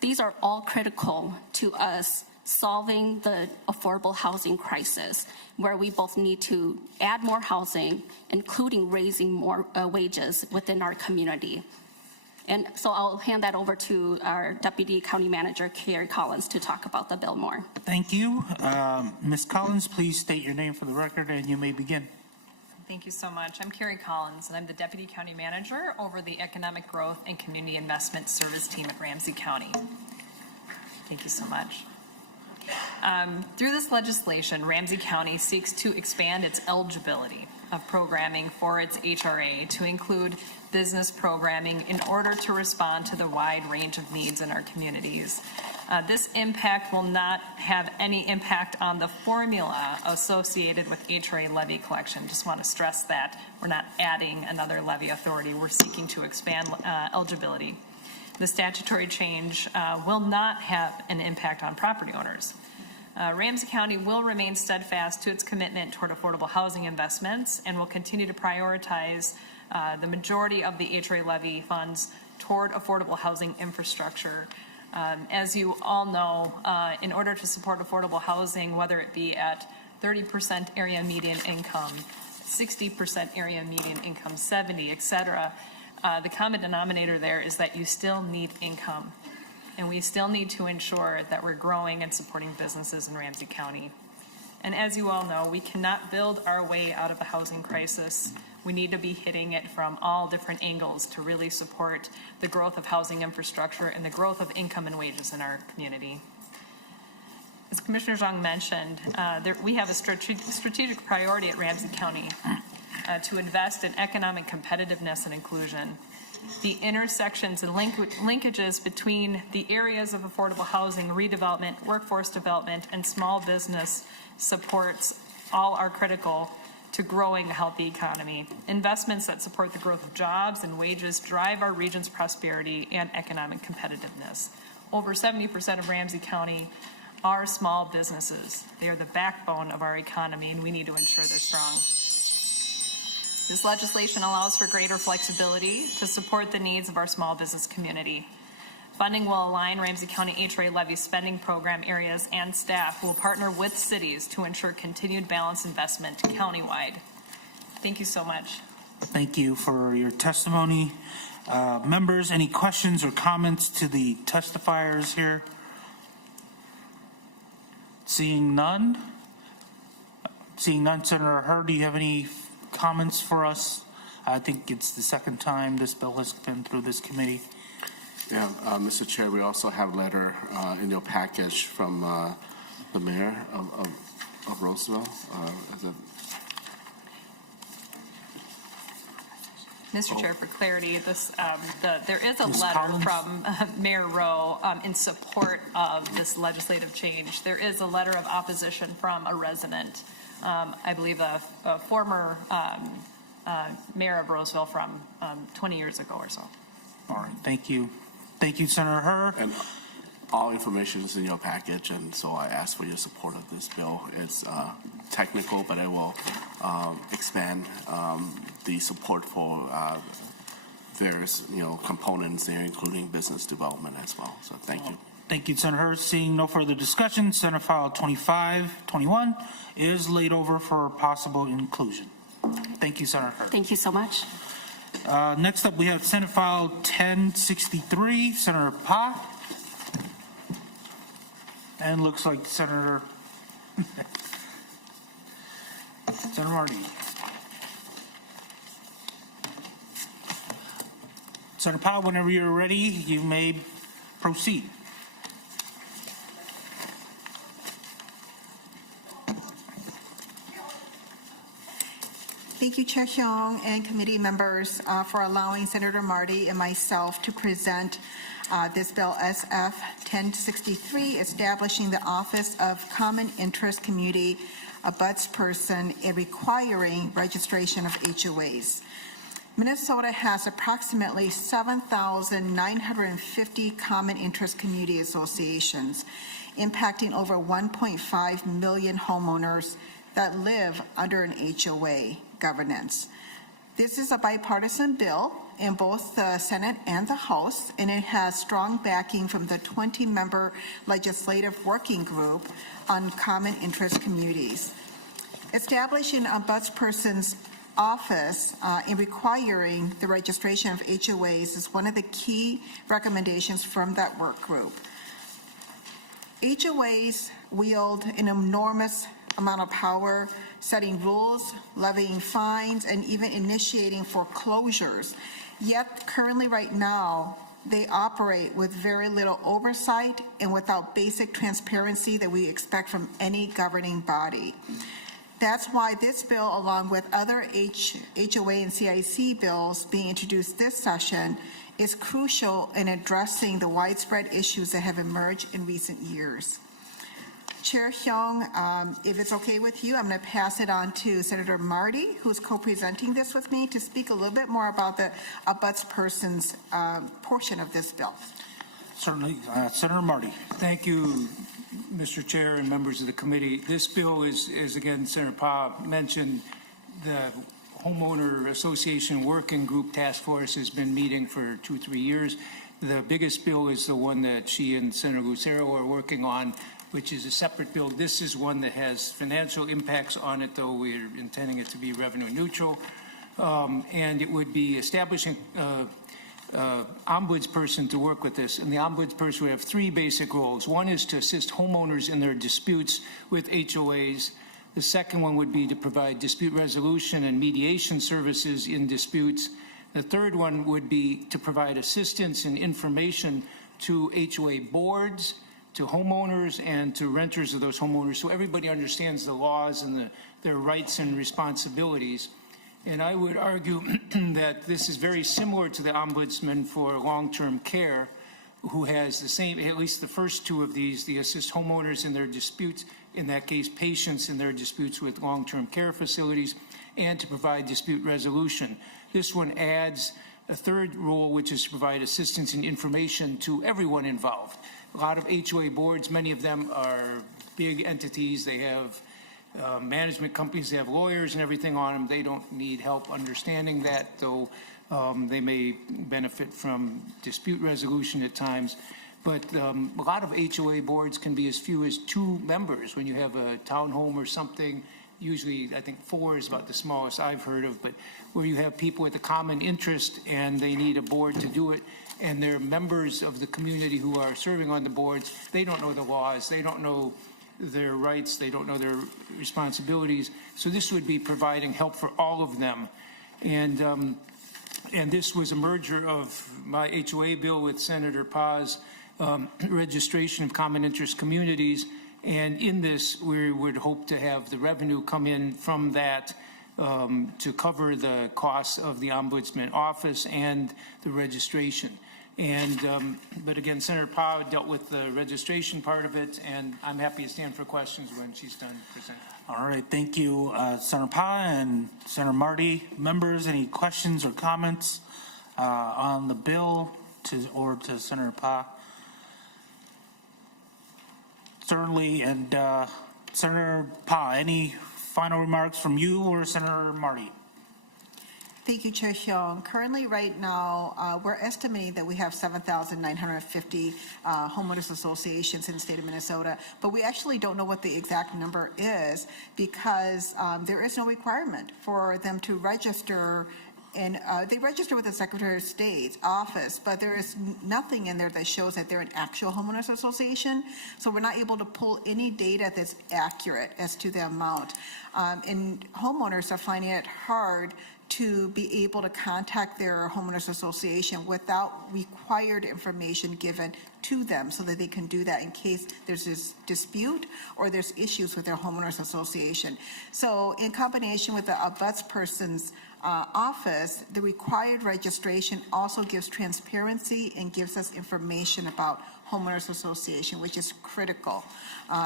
These are all critical to us solving the affordable housing crisis, where we both need to add more housing, including raising more wages within our community. And so I'll hand that over to our Deputy County Manager, Carrie Collins, to talk about the bill more. Thank you. Ms. Collins, please state your name for the record and you may begin. Thank you so much. I'm Carrie Collins, and I'm the Deputy County Manager over the Economic Growth and Community Investment Service team at Ramsey County. Thank you so much. Through this legislation, Ramsey County seeks to expand its eligibility of programming for its HRA to include business programming in order to respond to the wide range of needs in our communities. This impact will not have any impact on the formula associated with HRA levy collection. Just want to stress that we're not adding another levy authority. We're seeking to expand eligibility. The statutory change will not have an impact on property owners. Ramsey County will remain steadfast to its commitment toward affordable housing investments and will continue to prioritize the majority of the HRA levy funds toward affordable housing infrastructure. As you all know, in order to support affordable housing, whether it be at 30% area median income, 60% area median income, 70, et cetera, the common denominator there is that you still need income. And we still need to ensure that we're growing and supporting businesses in Ramsey County. And as you all know, we cannot build our way out of a housing crisis. We need to be hitting it from all different angles to really support the growth of housing infrastructure and the growth of income and wages in our community. As Commissioner Xiong mentioned, we have a strategic priority at Ramsey County to invest in economic competitiveness and inclusion. The intersections and linkages between the areas of affordable housing, redevelopment, workforce development, and small business supports all are critical to growing a healthy economy. Investments that support the growth of jobs and wages drive our region's prosperity and economic competitiveness. Over 70% of Ramsey County are small businesses. They are the backbone of our economy, and we need to ensure they're strong. This legislation allows for greater flexibility to support the needs of our small business community. Funding will align Ramsey County HRA levy spending program areas, and staff will partner with cities to ensure continued balanced investment countywide. Thank you so much. Thank you for your testimony. Members, any questions or comments to the testifiers here? Seeing none, Senator Hurd, do you have any comments for us? I think it's the second time this bill has been through this committee. Yeah, Mr. Chair, we also have a letter in your package from the mayor of Roseville. Mr. Chair, for clarity, there is a letter from Mayor Rowe in support of this legislative change. There is a letter of opposition from a resident, I believe a former mayor of Roseville from 20 years ago or so. All right, thank you. Thank you, Senator Hurd. And all information is in your package, and so I ask for your support of this bill. It's technical, but it will expand the support for various, components there, including business development as well. So thank you. Thank you, Senator Hurd. Seeing no further discussion, Senate File 2521 is laid over for possible inclusion. Thank you, Senator Hurd. Thank you so much. Next up, we have Senate File 1063, Senator Fateh. And looks like Senator Marty. Senator Fateh, whenever you're ready, you may proceed. Thank you, Chair Xiong and committee members for allowing Senator Marty and myself to present this bill SF 1063, establishing the Office of Common Interest Community Ombudsperson and requiring registration of HOAs. Minnesota has approximately 7,950 common interest community associations, impacting over 1.5 million homeowners that live under an HOA governance. This is a bipartisan bill in both the Senate and the House, and it has strong backing from the 20-member legislative working group on common interest communities. Establishing an ombudsperson's office in requiring the registration of HOAs is one of the key recommendations from that work group. HOAs wield an enormous amount of power, setting rules, levying fines, and even initiating foreclosures. Yet currently right now, they operate with very little oversight and without basic transparency that we expect from any governing body. That's why this bill, along with other HOA and CIC bills being introduced this session, is crucial in addressing the widespread issues that have emerged in recent years. Chair Xiong, if it's okay with you, I'm going to pass it on to Senator Marty, who's co-presenting this with me, to speak a little bit more about the ombudsperson's portion of this bill. Certainly. Senator Marty. Thank you, Mr. Chair and members of the committee. This bill is again, Senator Fateh mentioned, the Homeowner Association Working Group Task Force has been meeting for 2-3 years. The biggest bill is the one that she and Senator Lucero are working on, which is a separate bill. This is one that has financial impacts on it, though we're intending it to be revenue neutral. And it would be establishing ombudsperson to work with this. And the ombudsperson would have 3 basic roles. One is to assist homeowners in their disputes with HOAs. The second one would be to provide dispute resolution and mediation services in disputes. The third one would be to provide assistance and information to HOA boards, to homeowners, and to renters of those homeowners, so everybody understands the laws and their rights and responsibilities. And I would argue that this is very similar to the Ombudsman for long-term care, who has the same, at least the first 2 of these, the assist homeowners in their disputes, in that case patients in their disputes with long-term care facilities, and to provide dispute resolution. This one adds a third role, which is to provide assistance and information to everyone involved. A lot of HOA boards, many of them are big entities. They have management companies, they have lawyers and everything on them. They don't need help understanding that, though they may benefit from dispute resolution at times. But a lot of HOA boards can be as few as 2 members. When you have a townhome or something, usually I think 4 is about the smallest I've heard of, but where you have people with a common interest and they need a board to do it, and they're members of the community who are serving on the boards, they don't know the laws, they don't know their rights, they don't know their responsibilities. So this would be providing help for all of them. And this was a merger of my HOA bill with Senator Fateh's registration of common interest communities. And in this, we would hope to have the revenue come in from that to cover the costs of the Ombudsman office and the registration. And, but again, Senator Fateh dealt with the registration part of it, and I'm happy to stand for questions when she's done presenting. All right, thank you, Senator Fateh and Senator Marty. Members, any questions or comments on the bill to Senator Fateh? Certainly, and Senator Fateh, any final remarks from you or Senator Marty? Thank you, Chair Xiong. Currently, right now, we're estimating that we have 7,950 homeowners associations in the state of Minnesota, but we actually don't know what the exact number is because there is no requirement for them to register. And they register with the Secretary of State's office, but there is nothing in there that shows that they're an actual homeowners association. So we're not able to pull any data that's accurate as to the amount. And homeowners are finding it hard to be able to contact their homeowners association without required information given to them so that they can do that in case there's this dispute or there's issues with their homeowners association. So in combination with the ombudsperson's office, the required registration also gives transparency and gives us information about homeowners association, which is critical,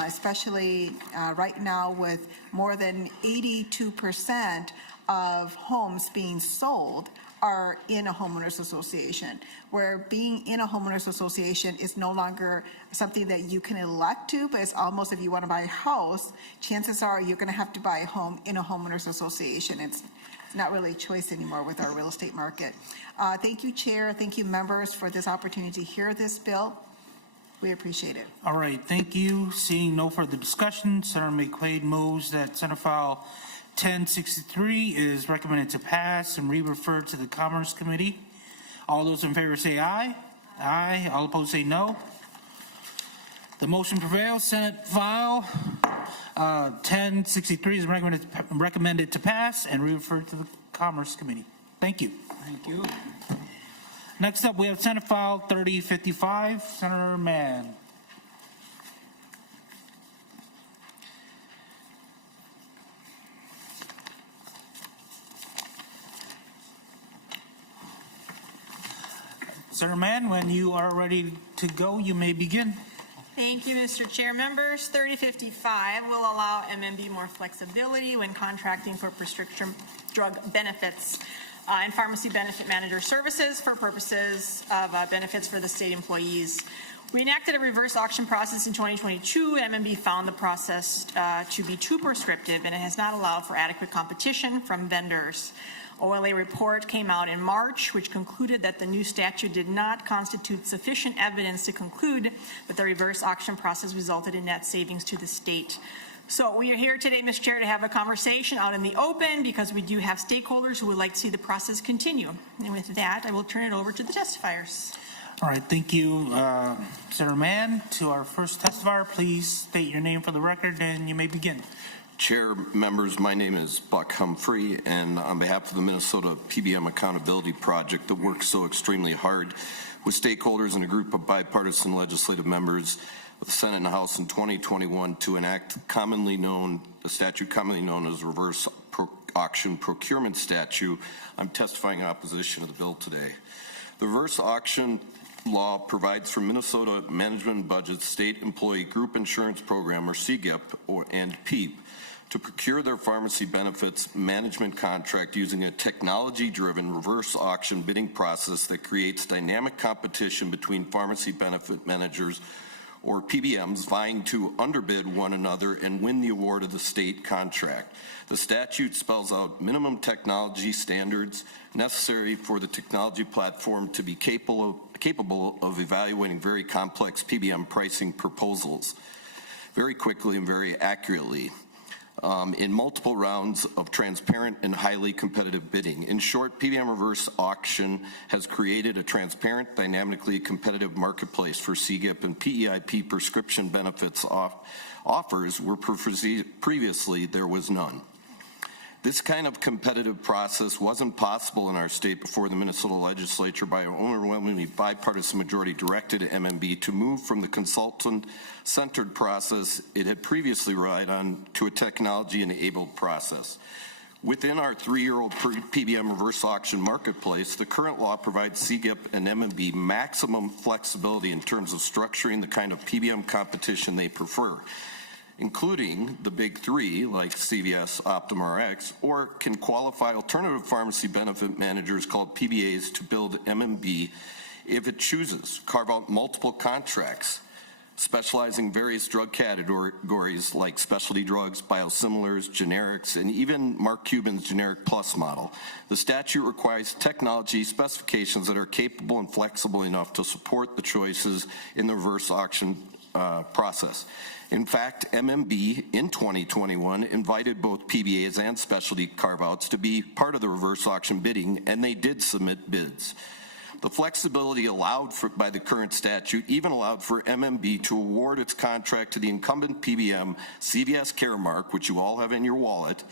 especially right now with more than 82% of homes being sold are in a homeowners association, where being in a homeowners association is no longer something that you can elect to, but it's almost, if you want to buy a house, chances are you're going to have to buy a home in a homeowners association. It's not really a choice anymore with our real estate market. Thank you, Chair. Thank you, members, for this opportunity to hear this bill. We appreciate it. All right, thank you. Seeing no further discussion, Senator McQuaid moves that Senate File 1063 is recommended to pass and re-referred to the Commerce Committee. All those in favor say aye. Aye. All opposed say no. The motion prevails. Senate File 1063 is recommended to pass and re-referred to the Commerce Committee. Thank you. Thank you. Next up, we have Senate File 3055, Senator Mann. Senator Mann, when you are ready to go, you may begin. Thank you, Mr. Chair. Members, 3055 will allow MMB more flexibility when contracting for prescription drug benefits and pharmacy benefit manager services for purposes of benefits for the state employees. We enacted a reverse auction process in 2022. MMB found the process to be too prescriptive, and it has not allowed for adequate competition from vendors. OLA report came out in March, which concluded that the new statute did not constitute sufficient evidence to conclude that the reverse auction process resulted in net savings to the state. So we are here today, Mr. Chair, to have a conversation out in the open because we do have stakeholders who would like to see the process continue. And with that, I will turn it over to the testifiers. All right, thank you, Senator Mann. To our first testifier, please state your name for the record and you may begin. Chair, members, my name is Buck Humphrey, and on behalf of the Minnesota PBM Accountability Project that works so extremely hard with stakeholders and a group of bipartisan legislative members of the Senate and House in 2021 to enact the statute commonly known as reverse auction procurement statute, I'm testifying in opposition to the bill today. The reverse auction law provides for Minnesota Management and Budget State Employee Group Insurance Program, or CGIP, and PEEP, to procure their pharmacy benefits management contract using a technology-driven reverse auction bidding process that creates dynamic competition between pharmacy benefit managers, or PBMs, vying to underbid one another and win the award of the state contract. The statute spells out minimum technology standards necessary for the technology platform to be capable of evaluating very complex PBM pricing proposals very quickly and very accurately. In multiple rounds of transparent and highly competitive bidding. In short, PBM reverse auction has created a transparent, dynamically competitive marketplace for CGIP and PEIP prescription benefits offers where previously there was none. This kind of competitive process wasn't possible in our state before the Minnesota legislature by an overwhelmingly bipartisan majority directed MMB to move from the consultant-centered process it had previously relied on to a technology-enabled process. Within our 3-year-old PBM reverse auction marketplace, the current law provides CGIP and MMB maximum flexibility in terms of structuring the kind of PBM competition they prefer, including the big three like CVS, Optum Rx, or can qualify alternative pharmacy benefit managers called PBAs to build MMB if it chooses, carve out multiple contracts, specializing various drug categories like specialty drugs, biosimilars, generics, and even Mark Cuban's generic plus model. The statute requires technology specifications that are capable and flexible enough to support the choices in the reverse auction process. In fact, MMB in 2021 invited both PBAs and specialty carve-outs to be part of the reverse auction bidding, and they did submit bids. The flexibility allowed by the current statute even allowed for MMB to award its contract to the incumbent PBM, CVS Caremark, which you all have in your wallet,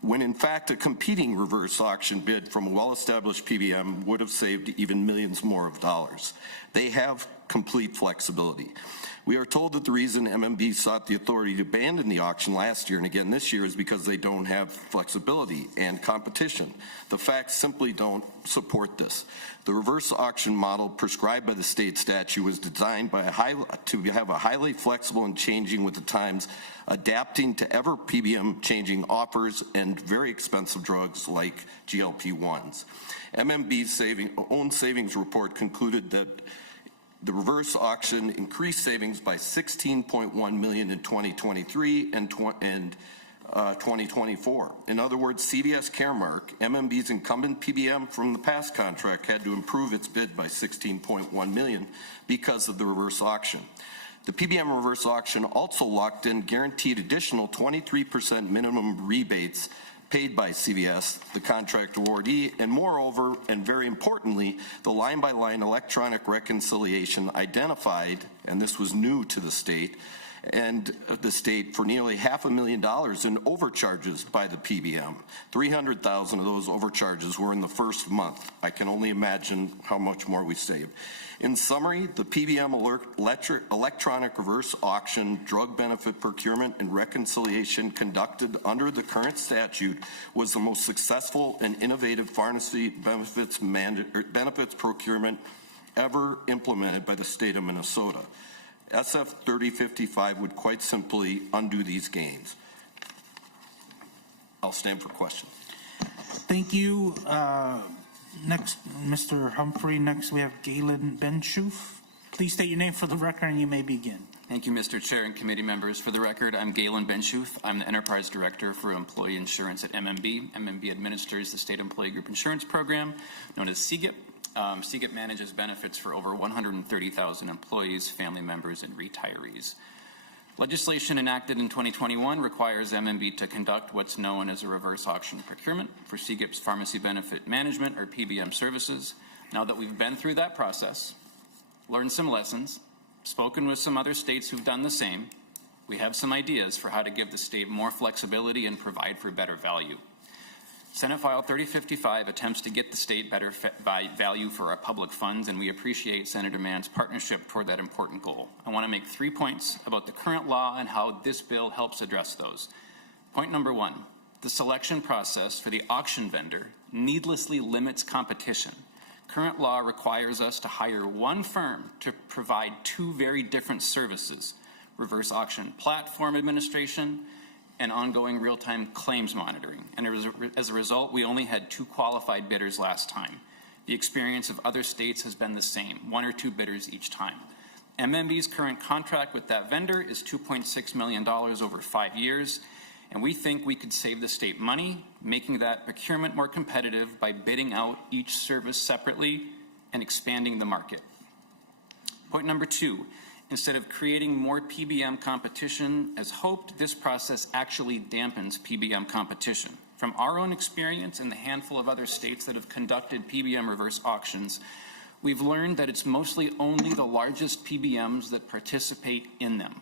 when in fact a competing reverse auction bid from a well-established PBM would have saved even millions more of dollars. They have complete flexibility. We are told that the reason MMB sought the authority to abandon the auction last year and again this year is because they don't have flexibility and competition. The facts simply don't support this. The reverse auction model prescribed by the state statute was designed by to have a highly flexible and changing with the times, adapting to ever PBM changing offers and very expensive drugs like GLP-1s. MMB's own savings report concluded that the reverse auction increased savings by $16.1 million in 2023 and 2024. In other words, CVS Caremark, MMB's incumbent PBM from the past contract, had to improve its bid by $16.1 million because of the reverse auction. The PBM reverse auction also locked in guaranteed additional 23% minimum rebates paid by CVS, the contract awardee, and moreover, and very importantly, the line-by-line electronic reconciliation identified, and this was new to the state, for nearly $500,000 in overcharges by the PBM. 300,000 of those overcharges were in the first month. I can only imagine how much more we saved. In summary, the PBM electronic reverse auction, drug benefit procurement, and reconciliation conducted under the current statute was the most successful and innovative pharmacy benefits procurement ever implemented by the state of Minnesota. SF 3055 would quite simply undo these gains. I'll stand for questions. Thank you. Next, Mr. Humphrey. Next, we have Galen Benshoof. Please state your name for the record and you may begin. Thank you, Mr. Chair and committee members. For the record, I'm Galen Benshoof. I'm the Enterprise Director for Employee Insurance at MMB. MMB administers the State Employee Group Insurance Program, known as CGIP. CGIP manages benefits for over 130,000 employees, family members, and retirees. Legislation enacted in 2021 requires MMB to conduct what's known as a reverse auction procurement for CGIP's pharmacy benefit management, or PBM services. Now that we've been through that process, learned some lessons, spoken with some other states who've done the same, we have some ideas for how to give the state more flexibility and provide for better value. Senate File 3055 attempts to get the state better value for our public funds, and we appreciate Senator Mann's partnership toward that important goal. I want to make 3 points about the current law and how this bill helps address those. Point number 1, the selection process for the auction vendor needlessly limits competition. Current law requires us to hire one firm to provide 2 very different services: reverse auction platform administration and ongoing real-time claims monitoring. And as a result, we only had 2 qualified bidders last time. The experience of other states has been the same, 1 or 2 bidders each time. MMB's current contract with that vendor is $2.6 million over 5 years, and we think we could save the state money, making that procurement more competitive by bidding out each service separately and expanding the market. Point number 2, instead of creating more PBM competition as hoped, this process actually dampens PBM competition. From our own experience and the handful of other states that have conducted PBM reverse auctions, we've learned that it's mostly only the largest PBMs that participate in them.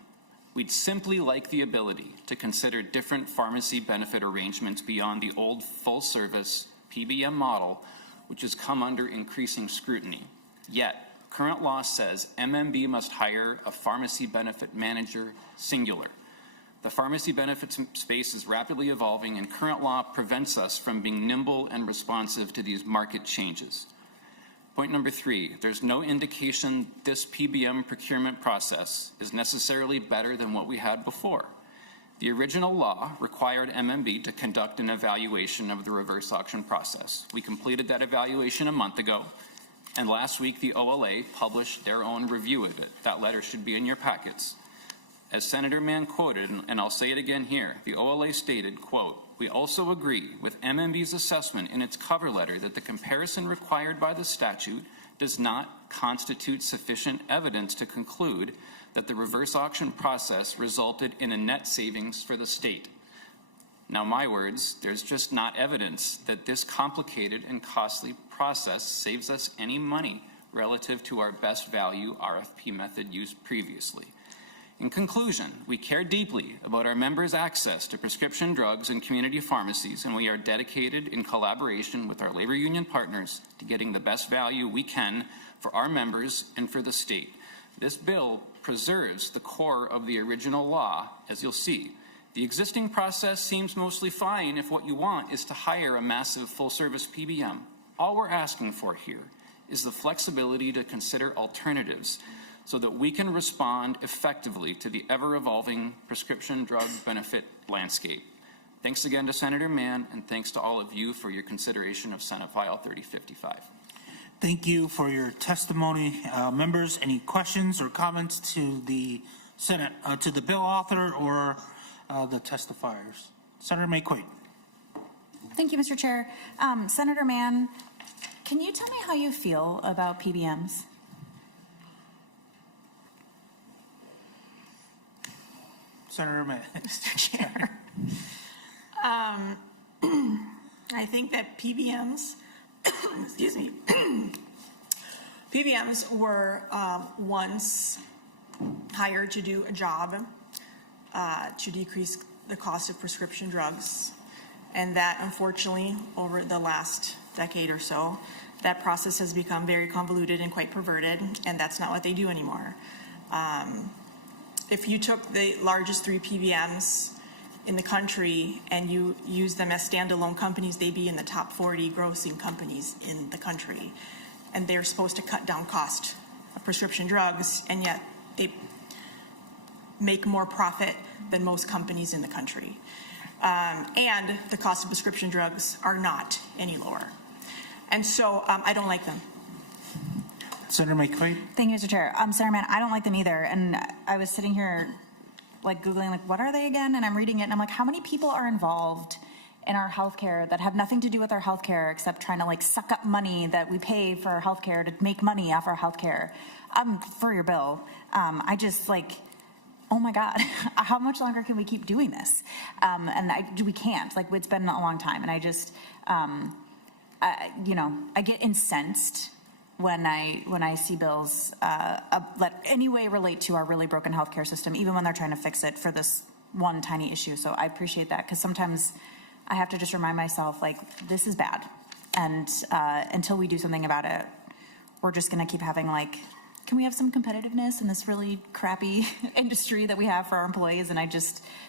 We'd simply like the ability to consider different pharmacy benefit arrangements beyond the old full-service PBM model, which has come under increasing scrutiny. Yet, current law says MMB must hire a pharmacy benefit manager, singular. The pharmacy benefits space is rapidly evolving, and current law prevents us from being nimble and responsive to these market changes. Point number 3, there's no indication this PBM procurement process is necessarily better than what we had before. The original law required MMB to conduct an evaluation of the reverse auction process. We completed that evaluation a month ago, and last week the OLA published their own review of it. That letter should be in your packets. As Senator Mann quoted, and I'll say it again here, the OLA stated, quote, "We also agree with MMB's assessment in its cover letter that the comparison required by the statute does not constitute sufficient evidence to conclude that the reverse auction process resulted in a net savings for the state." Now, my words, there's just not evidence that this complicated and costly process saves us any money relative to our best value RFP method used previously. In conclusion, we care deeply about our members' access to prescription drugs and community pharmacies, and we are dedicated in collaboration with our labor union partners to getting the best value we can for our members and for the state. This bill preserves the core of the original law, as you'll see. The existing process seems mostly fine if what you want is to hire a massive full-service PBM. All we're asking for here is the flexibility to consider alternatives so that we can respond effectively to the ever-evolving prescription drug benefit landscape. Thanks again to Senator Mann, and thanks to all of you for your consideration of Senate File 3055. Thank you for your testimony. Members, any questions or comments to the Senate, to the bill author or the testifiers? Senator McEwen. Thank you, Mr. Chair. Senator Mann, can you tell me how you feel about PBMs? Senator Mann. Mr. Chair. I think that PBMs, excuse me, PBMs were once hired to do a job to decrease the cost of prescription drugs. And that, unfortunately, over the last decade or so, that process has become very convoluted and quite perverted, and that's not what they do anymore. If you took the largest 3 PBMs in the country and you use them as standalone companies, they'd be in the top 40 grossing companies in the country. And they're supposed to cut down cost of prescription drugs, and yet they make more profit than most companies in the country. And the cost of prescription drugs are not any lower. And so I don't like them. Senator McEwen. Thank you, Mr. Chair. Senator Mann, I don't like them either. And I was sitting here like Googling, like, what are they again? And I'm reading it and I'm like, how many people are involved in our healthcare that have nothing to do with our healthcare except trying to like suck up money that we pay for our healthcare to make money off our healthcare? For your bill, I just like, oh my God, how much longer can we keep doing this? And we can't. Like, it's been a long time, and I just, I get incensed when I see bills that any way relate to our really broken healthcare system, even when they're trying to fix it for this one tiny issue. So I appreciate that, because sometimes I have to just remind myself, like, this is bad, and until we do something about it, we're just going to keep having like, can we have some competitiveness in this really crappy industry that we have for our employees? And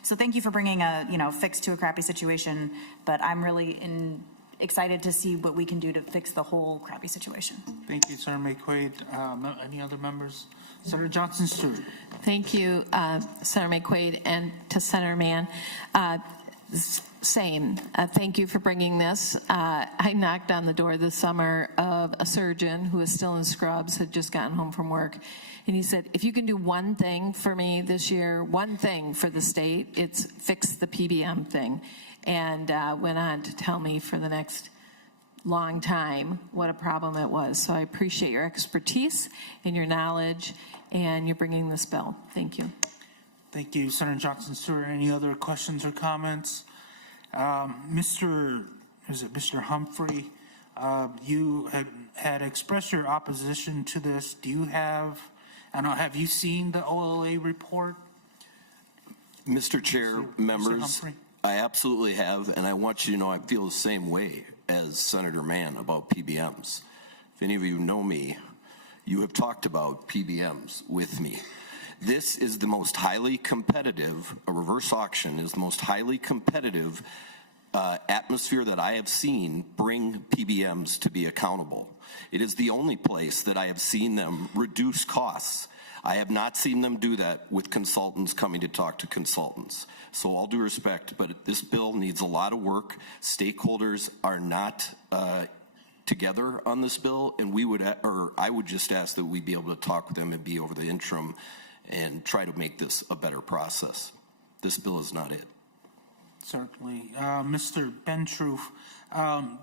so thank you for bringing a, fix to a crappy situation, but I'm really excited to see what we can do to fix the whole crappy situation. Thank you, Senator McQuaid. Any other members? Senator Johnson-Stewart. Thank you, Senator McQuaid, and to Senator Mann. Same. Thank you for bringing this. I knocked on the door this summer of a surgeon who is still in scrubs, had just gotten home from work. And he said, if you can do one thing for me this year, one thing for the state, it's fix the PBM thing. And went on to tell me for the next long time what a problem it was. So I appreciate your expertise and your knowledge, and you're bringing this bill. Thank you. Thank you, Senator Johnson-Stewart. Any other questions or comments? Mr. Humphrey, you had expressed your opposition to this. Do you have you seen the OLA report? Mr. Chair, members, I absolutely have, and I want you to know I feel the same way as Senator Mann about PBMs. If any of you know me, you have talked about PBMs with me. This is the most highly competitive, a reverse auction is the most highly competitive atmosphere that I have seen bring PBMs to be accountable. It is the only place that I have seen them reduce costs. I have not seen them do that with consultants coming to talk to consultants. So all due respect, but this bill needs a lot of work. Stakeholders are not together on this bill, and I would just ask that we be able to talk with them and be over the interim and try to make this a better process. This bill is not it. Certainly. Mr. Bentruth,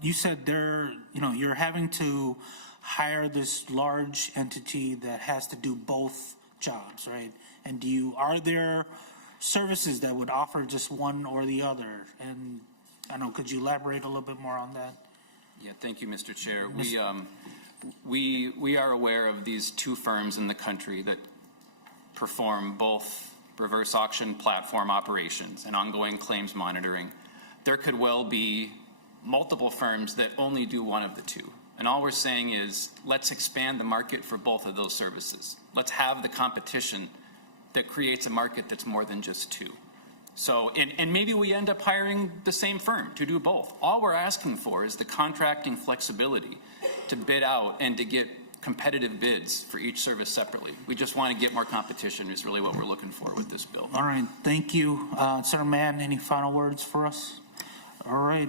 you said you're having to hire this large entity that has to do both jobs, right? And are there services that would offer just one or the other? And I don't know, could you elaborate a little bit more on that? Yeah, thank you, Mr. Chair. We are aware of these 2 firms in the country that perform both reverse auction platform operations and ongoing claims monitoring. There could well be multiple firms that only do one of the 2. And all we're saying is, let's expand the market for both of those services. Let's have the competition that creates a market that's more than just two. So, and maybe we end up hiring the same firm to do both. All we're asking for is the contracting flexibility to bid out and to get competitive bids for each service separately. We just want to get more competition is really what we're looking for with this bill. All right, thank you. Senator Mann, any final words for us? All right,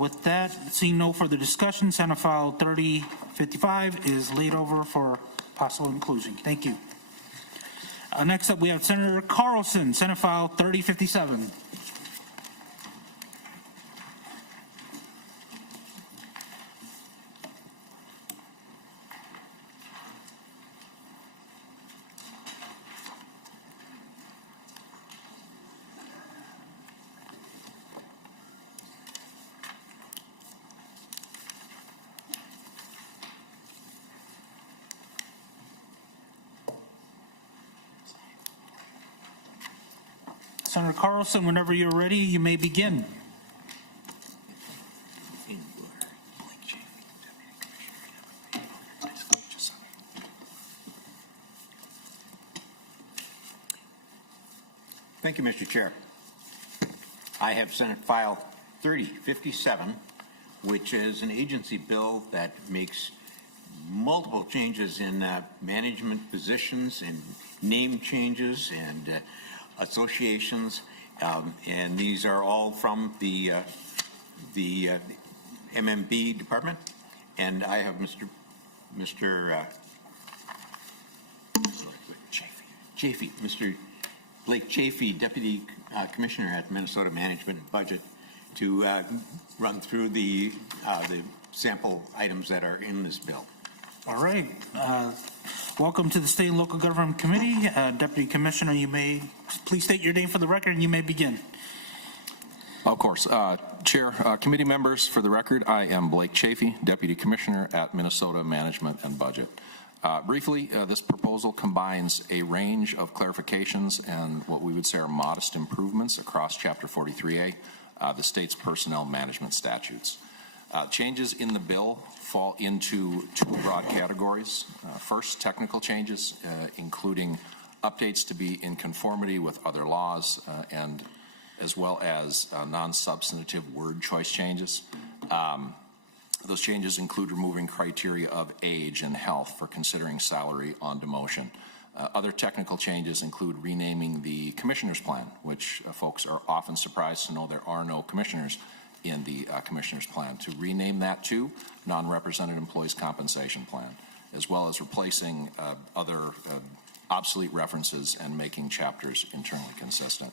with that, seeing no further discussion, Senate File 3055 is laid over for possible inclusion. Thank you. Next up, we have Senator Carlson, Senate File 3057. Senator Carlson, whenever you're ready, you may begin. Thank you, Mr. Chair. I have Senate File 3057, which is an agency bill that makes multiple changes in management positions and name changes and associations, and these are all from the MMB department. And I have Mr. Blake Chafee, Deputy Commissioner at Minnesota Management and Budget, to run through the sample items that are in this bill. All right. Welcome to the State and Local Government Committee. Deputy Commissioner, you may please state your name for the record and you may begin. Of course. Chair, committee members, for the record, I am Blake Chafee, Deputy Commissioner at Minnesota Management and Budget. Briefly, this proposal combines a range of clarifications and what we would say are modest improvements across Chapter 43A, the state's personnel management statutes. Changes in the bill fall into two broad categories. First, technical changes, including updates to be in conformity with other laws, and as well as non-substantive word choice changes. Those changes include removing criteria of age and health for considering salary on demotion. Other technical changes include renaming the commissioner's plan, which folks are often surprised to know there are no commissioners in the commissioner's plan, to rename that to non-represented employees compensation plan, as well as replacing other obsolete references and making chapters internally consistent.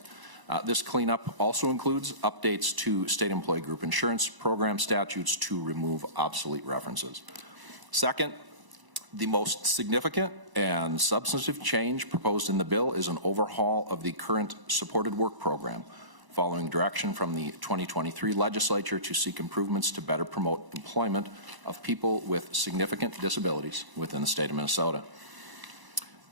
This cleanup also includes updates to state employee group insurance program statutes to remove obsolete references. Second, the most significant and substantive change proposed in the bill is an overhaul of the current supported work program, following direction from the 2023 legislature to seek improvements to better promote employment of people with significant disabilities within the state of Minnesota.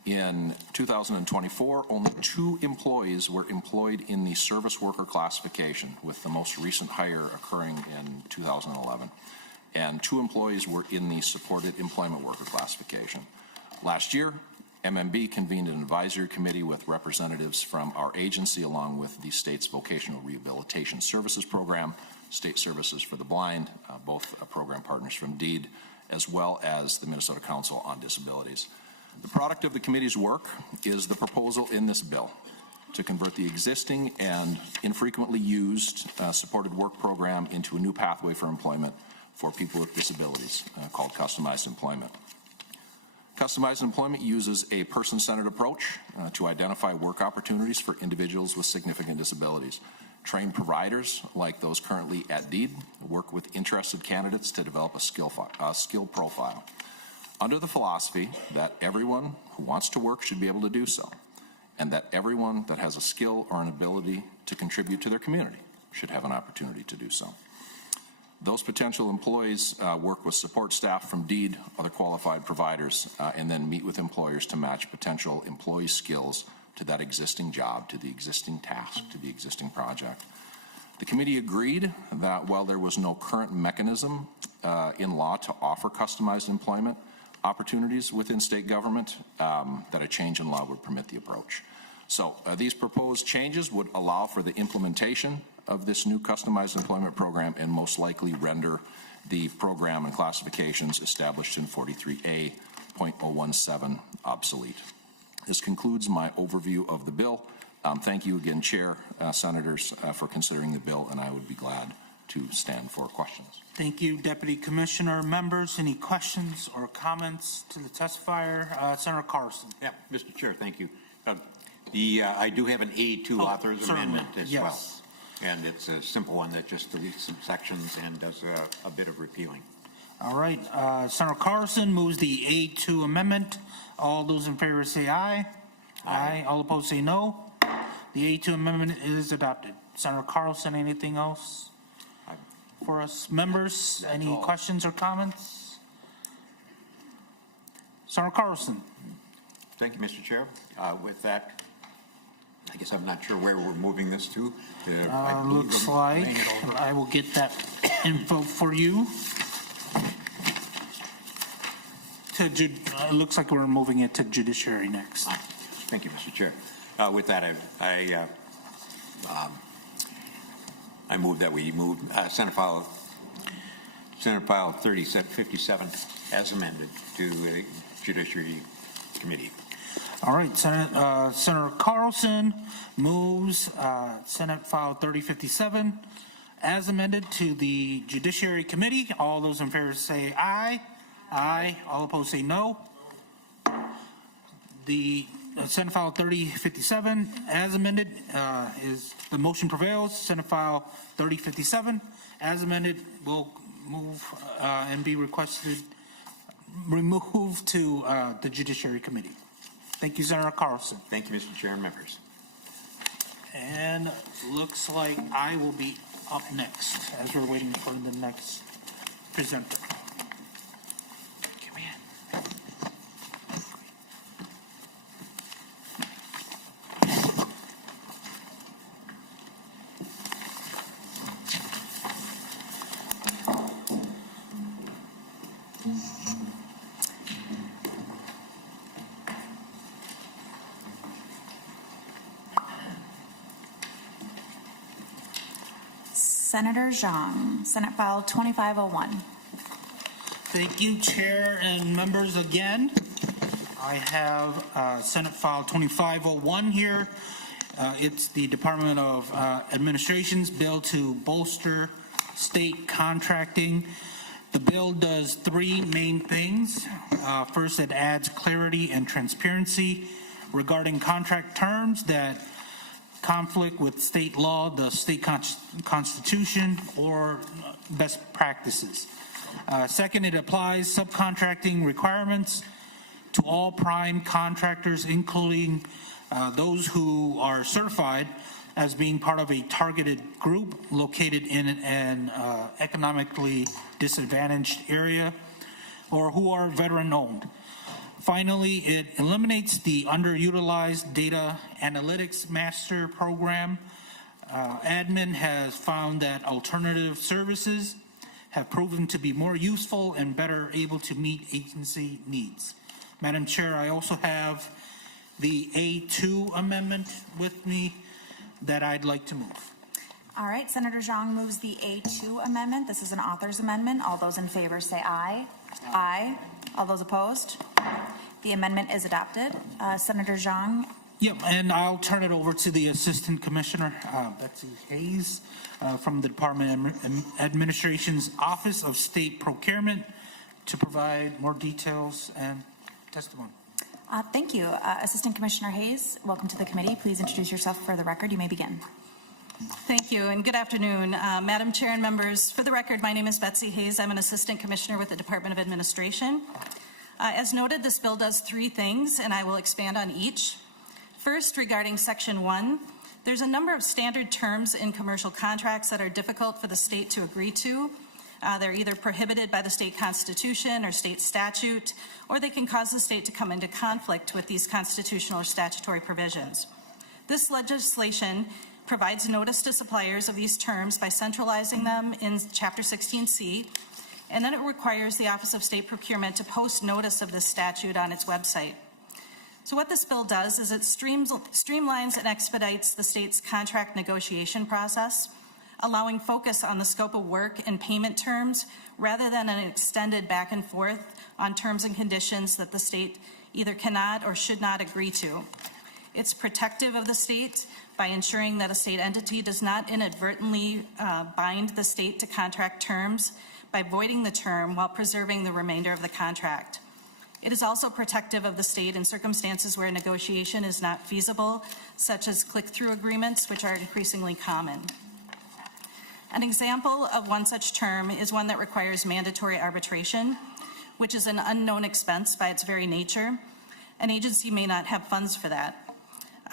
In 2024, only 2 employees were employed in the service worker classification, with the most recent hire occurring in 2011. And 2 employees were in the supported employment worker classification. Last year, MMB convened an advisory committee with representatives from our agency, along with the state's vocational rehabilitation services program, State Services for the Blind, both program partners from DEED, as well as the Minnesota Council on Disabilities. The product of the committee's work is the proposal in this bill to convert the existing and infrequently used supported work program into a new pathway for employment for people with disabilities called customized employment. Customized employment uses a person-centered approach to identify work opportunities for individuals with significant disabilities. Trained providers, like those currently at DEED, work with interested candidates to develop a skill profile, under the philosophy that everyone who wants to work should be able to do so, and that everyone that has a skill or an ability to contribute to their community should have an opportunity to do so. Those potential employees work with support staff from DEED, other qualified providers, and then meet with employers to match potential employee skills to that existing job, to the existing task, to the existing project. The committee agreed that while there was no current mechanism in law to offer customized employment opportunities within state government, that a change in law would permit the approach. So these proposed changes would allow for the implementation of this new customized employment program and most likely render the program and classifications established in 43A.017 obsolete. This concludes my overview of the bill. Thank you again, Chair, Senators, for considering the bill, and I would be glad to stand for questions. Thank you, Deputy Commissioner. Members, any questions or comments to the testifier? Senator Carlson. Yeah, Mr. Chair, thank you. I do have an A2 author's amendment as well. And it's a simple one that just deletes some sections and does a bit of repealing. All right. Senator Carlson moves the A2 amendment. All those in favor say aye. Aye. All opposed say no. The A2 amendment is adopted. Senator Carlson, anything else for us? Members, any questions or comments? Senator Carlson. Thank you, Mr. Chair. With that, I guess I'm not sure where we're moving this to. Looks like I will get that info for you. It looks like we're moving it to judiciary next. Thank you, Mr. Chair. With that, I move that we move Senate File 3057 as amended to the Judiciary Committee. All right, Senator Carlson moves Senate File 3057 as amended to the Judiciary Committee. All those in favor say aye. Aye. All opposed say no. The Senate File 3057 as amended is the motion prevails. Senate File 3057 as amended will move and be removed to the Judiciary Committee. Thank you, Senator Carlson. Thank you, Mr. Chair and members. And looks like I will be up next as we're waiting for the next presenter. Senator Xiong, Senate File 2501. Thank you, Chair and members. Again, I have Senate File 2501 here. It's the Department of Administration's bill to bolster state contracting. The bill does three main things. First, it adds clarity and transparency regarding contract terms that conflict with state law, the state constitution, or best practices. Second, it applies subcontracting requirements to all prime contractors, including those who are certified as being part of a targeted group located in an economically disadvantaged area or who are veteran-owned. Finally, it eliminates the underutilized data analytics master program. Admin has found that alternative services have proven to be more useful and better able to meet agency needs. Madam Chair, I also have the A2 amendment with me that I'd like to move. All right, Senator Xiong moves the A2 amendment. This is an author's amendment. All those in favor say aye. Aye. All those opposed? The amendment is adopted. Senator Xiong. Yep, and I'll turn it over to the Assistant Commissioner, Betsy Hayes, from the Department of Administration's Office of State Procurement to provide more details and testimony. Thank you. Assistant Commissioner Hayes, welcome to the committee. Please introduce yourself for the record. You may begin. Thank you, and good afternoon. Madam Chair and members, for the record, my name is Betsy Hayes. I'm an Assistant Commissioner with the Department of Administration. As noted, this bill does three things, and I will expand on each. First, regarding Section 1, there's a number of standard terms in commercial contracts that are difficult for the state to agree to. They're either prohibited by the state constitution or state statute, or they can cause the state to come into conflict with these constitutional or statutory provisions. This legislation provides notice to suppliers of these terms by centralizing them in Chapter 16C, and then it requires the Office of State Procurement to post notice of this statute on its website. So what this bill does is it streamlines and expedites the state's contract negotiation process, allowing focus on the scope of work and payment terms rather than an extended back and forth on terms and conditions that the state either cannot or should not agree to. It's protective of the state by ensuring that a state entity does not inadvertently bind the state to contract terms by voiding the term while preserving the remainder of the contract. It is also protective of the state in circumstances where negotiation is not feasible, such as click-through agreements, which are increasingly common. An example of one such term is one that requires mandatory arbitration, which is an unknown expense by its very nature. An agency may not have funds for that.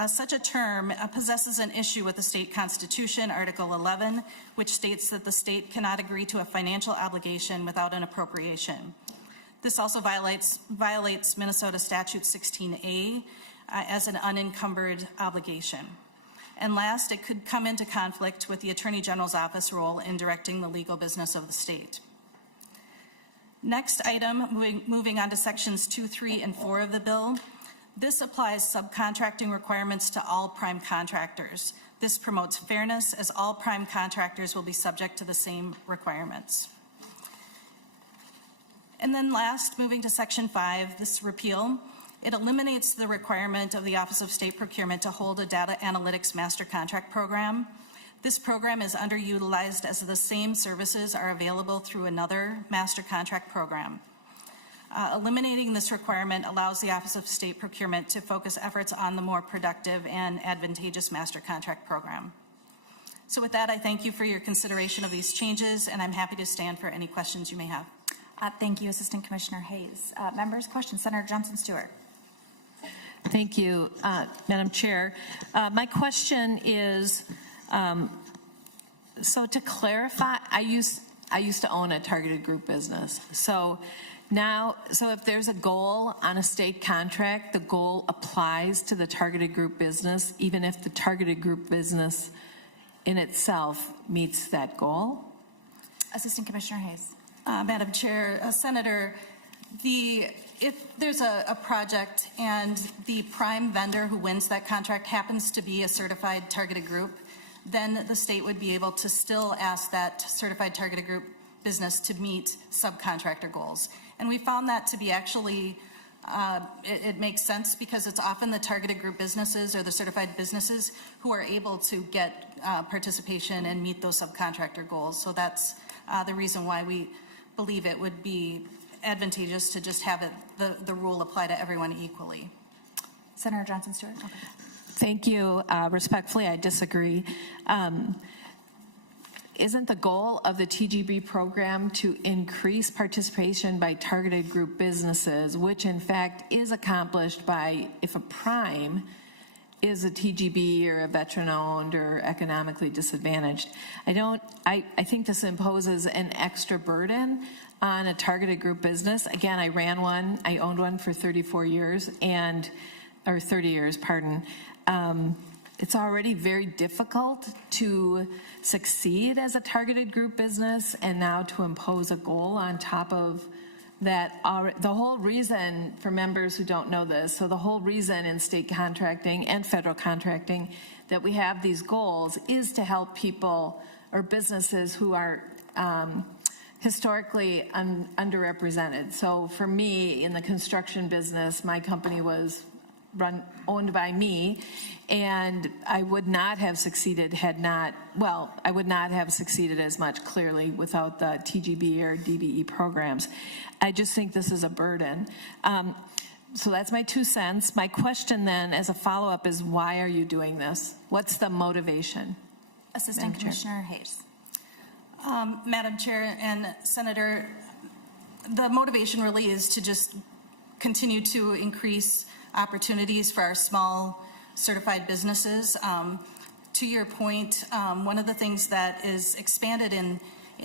Such a term possesses an issue with the state constitution, Article 11, which states that the state cannot agree to a financial obligation without an appropriation. This also violates Minnesota Statute 16A as an unencumbered obligation. And last, it could come into conflict with the Attorney General's office role in directing the legal business of the state. Next item, moving on to sections 2, 3, and 4 of the bill. This applies subcontracting requirements to all prime contractors. This promotes fairness as all prime contractors will be subject to the same requirements. And then last, moving to section 5, this repeal, it eliminates the requirement of the Office of State Procurement to hold a data analytics master contract program. This program is underutilized as the same services are available through another master contract program. Eliminating this requirement allows the Office of State Procurement to focus efforts on the more productive and advantageous master contract program. So with that, I thank you for your consideration of these changes, and I'm happy to stand for any questions you may have. Thank you, Assistant Commissioner Hayes. Members, questions? Senator Johnson-Stewart. Thank you, Madam Chair. My question is, so to clarify, I used to own a targeted group business. So if there's a goal on a state contract, the goal applies to the targeted group business, even if the targeted group business in itself meets that goal? Assistant Commissioner Hayes. Madam Chair, Senator, if there's a project and the prime vendor who wins that contract happens to be a certified targeted group, then the state would be able to still ask that certified targeted group business to meet subcontractor goals. And we found that to be actually, it makes sense because it's often the targeted group businesses or the certified businesses who are able to get participation and meet those subcontractor goals. So that's the reason why we believe it would be advantageous to just have the rule apply to everyone equally. Senator Johnson-Stewart. Okay. Thank you. Respectfully, I disagree. Isn't the goal of the TGB program to increase participation by targeted group businesses, which in fact is accomplished by if a prime is a TGB or a veteran-owned or economically disadvantaged? I think this imposes an extra burden on a targeted group business. Again, I ran one, I owned one for 34 years or 30 years, pardon. It's already very difficult to succeed as a targeted group business, and now to impose a goal on top of that. The whole reason, for members who don't know this, so the whole reason in state contracting and federal contracting that we have these goals is to help people or businesses who are historically underrepresented. So for me, in the construction business, my company was owned by me, and I would not have succeeded I would not have succeeded as much, clearly, without the TGB or DBE programs. I just think this is a burden. So that's my 2 cents. My question then, as a follow-up, is why are you doing this? What's the motivation? Assistant Commissioner Hayes. Madam Chair and Senator, the motivation really is to just continue to increase opportunities for our small certified businesses. To your point, one of the things that is expanded in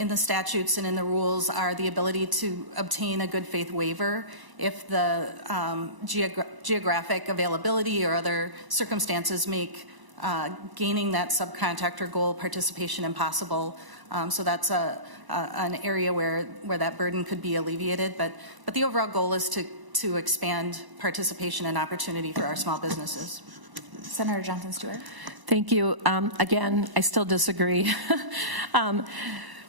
the statutes and in the rules are the ability to obtain a good faith waiver if the geographic availability or other circumstances make gaining that subcontractor goal participation impossible. So that's an area where that burden could be alleviated. But the overall goal is to expand participation and opportunity for our small businesses. Senator Johnson-Stewart. Thank you. Again, I still disagree.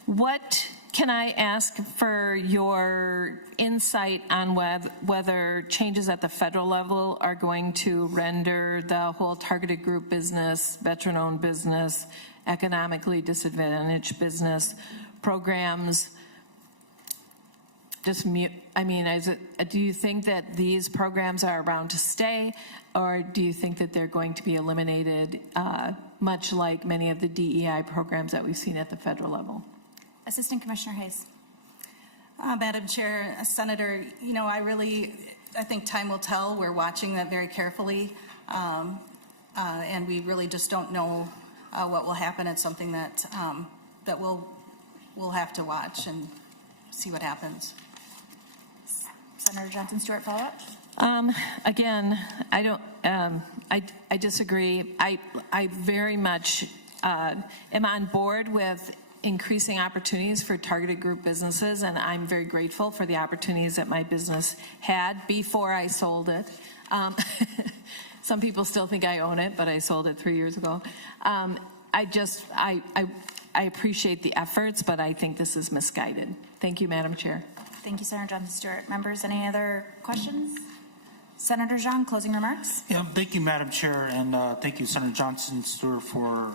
What can I ask for your insight on whether changes at the federal level are going to render the whole targeted group business, veteran-owned business, economically disadvantaged business programs just mute? I mean, do you think that these programs are around to stay, or do you think that they're going to be eliminated, much like many of the DEI programs that we've seen at the federal level? Assistant Commissioner Hayes. Madam Chair, Senator, I think time will tell. We're watching that very carefully, and we really just don't know what will happen. It's something that we'll have to watch and see what happens. Senator Johnson-Stewart, follow-up. Again, I don't. I disagree. I very much am on board with increasing opportunities for targeted group businesses, and I'm very grateful for the opportunities that my business had before I sold it. Some people still think I own it, but I sold it 3 years ago. I appreciate the efforts, but I think this is misguided. Thank you, Madam Chair. Thank you, Senator Johnson-Stewart. Members, any other questions? Senator Xiong, closing remarks. Yeah, thank you, Madam Chair, and thank you, Senator Johnson-Stewart, for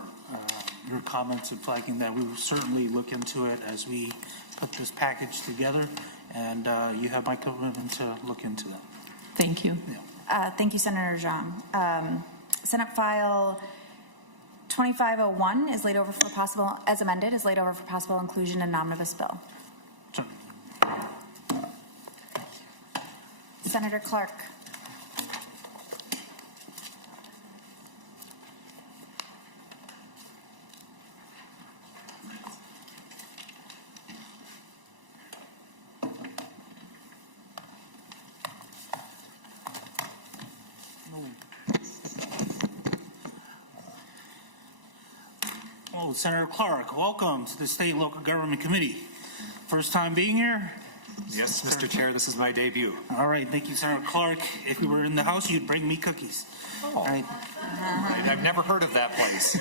your comments and flagging that. We will certainly look into it as we put this package together, and you have my commitment to look into that. Thank you. Yeah. Thank you, Senator Xiong. Senate File 2501 is laid over for possible, as amended, is laid over for possible inclusion in an omnibus bill. Sure. Senator Clark. Oh, Senator Clark, welcome to the State and Local Government Committee. First time being here? Yes, Mr. Chair, this is my debut. All right, thank you, Senator Clark. If we were in the house, you'd bring me cookies. Oh, all right. I've never heard of that place.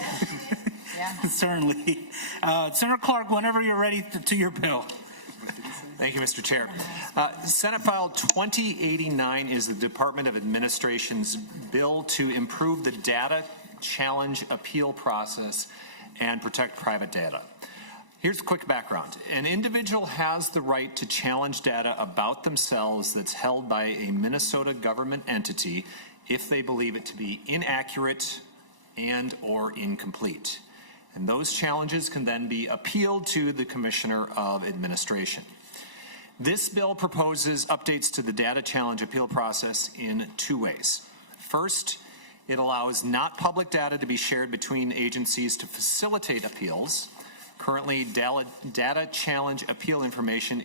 Yeah. Certainly. Senator Clark, whenever you're ready to your bill. Thank you, Mr. Chair. Senate File 2089 is the Department of Administration's bill to improve the data challenge appeal process and protect private data. Here's a quick background. An individual has the right to challenge data about themselves that's held by a Minnesota government entity if they believe it to be inaccurate and or incomplete. And those challenges can then be appealed to the Commissioner of Administration. This bill proposes updates to the data challenge appeal process in two ways. First, it allows not public data to be shared between agencies to facilitate appeals. Currently, data challenge appeal information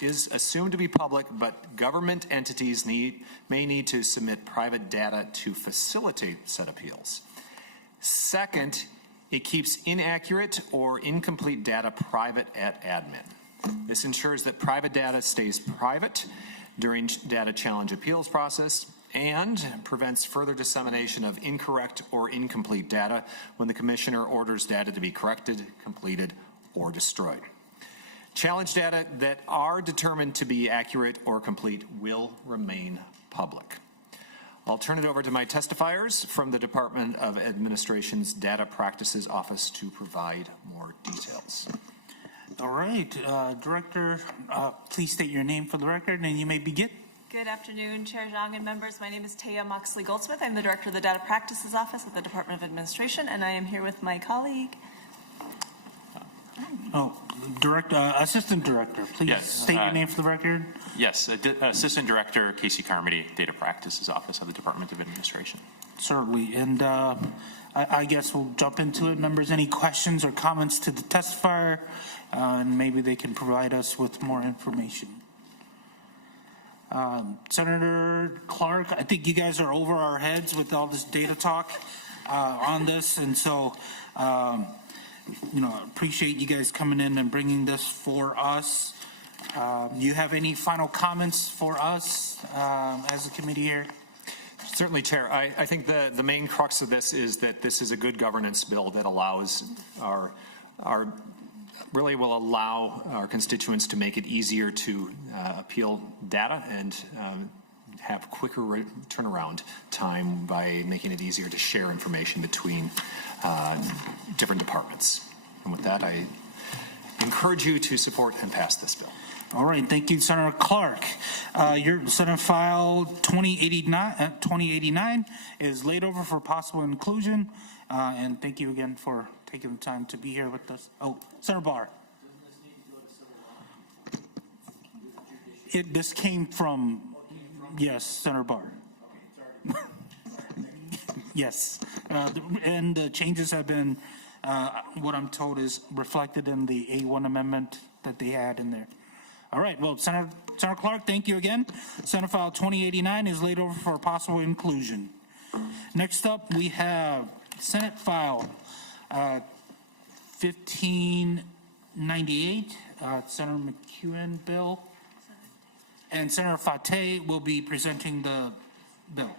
is assumed to be public, but government entities may need to submit private data to facilitate said appeals. Second, it keeps inaccurate or incomplete data private at admin. This ensures that private data stays private during data challenge appeals process and prevents further dissemination of incorrect or incomplete data when the Commissioner orders data to be corrected, completed, or destroyed. Challenge data that are determined to be accurate or complete will remain public. I'll turn it over to my testifiers from the Department of Administration's Data Practices Office to provide more details. All right, Director, please state your name for the record and you may begin. Good afternoon, Chair Xiong and members. My name is Taya Moxley-Goldsmith. I'm the Director of the Data Practices Office at the Department of Administration, and I am here with my colleague. Assistant Director, please state your name for the record. Yes, Assistant Director Casey Carmody, Data Practices Office of the Department of Administration. Certainly, and I guess we'll jump into it. Members, any questions or comments to the testifier? And maybe they can provide us with more information. Senator Clark, I think you guys are over our heads with all this data talk. on this, and so, appreciate you guys coming in and bringing this for us. You have any final comments for us as a committee here? Certainly, Chair. I think the main crux of this is that this is a good governance bill that allows really will allow our constituents to make it easier to appeal data and have quicker turnaround time by making it easier to share information between different departments. And with that, I encourage you to support and pass this bill. All right, thank you, Senator Clark. Your Senate File 2089 is laid over for possible inclusion, and thank you again for taking the time to be here with us. Oh, Senator Barr. This came from, yes, Senator Barr. Yes, and the changes have been, what I'm told is reflected in the A1 amendment that they had in there. All right, well, Senator Clark, thank you again. Senate File 2089 is laid over for possible inclusion. Next up, we have Senate File 1598, Senator McEwen bill, and Senator Fateh will be presenting the bill.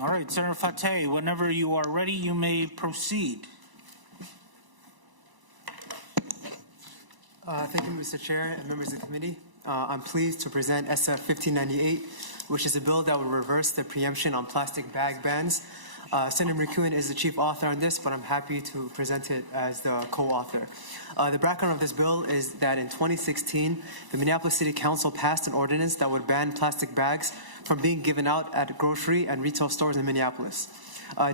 All right, Senator Fateh, whenever you are ready, you may proceed. Thank you, Mr. Chair and members of the committee. I'm pleased to present SF 1598, which is a bill that will reverse the preemption on plastic bag bans. Senator McEwen is the chief author on this, but I'm happy to present it as the co-author. The background of this bill is that in 2016, the Minneapolis City Council passed an ordinance that would ban plastic bags from being given out at grocery and retail stores in Minneapolis.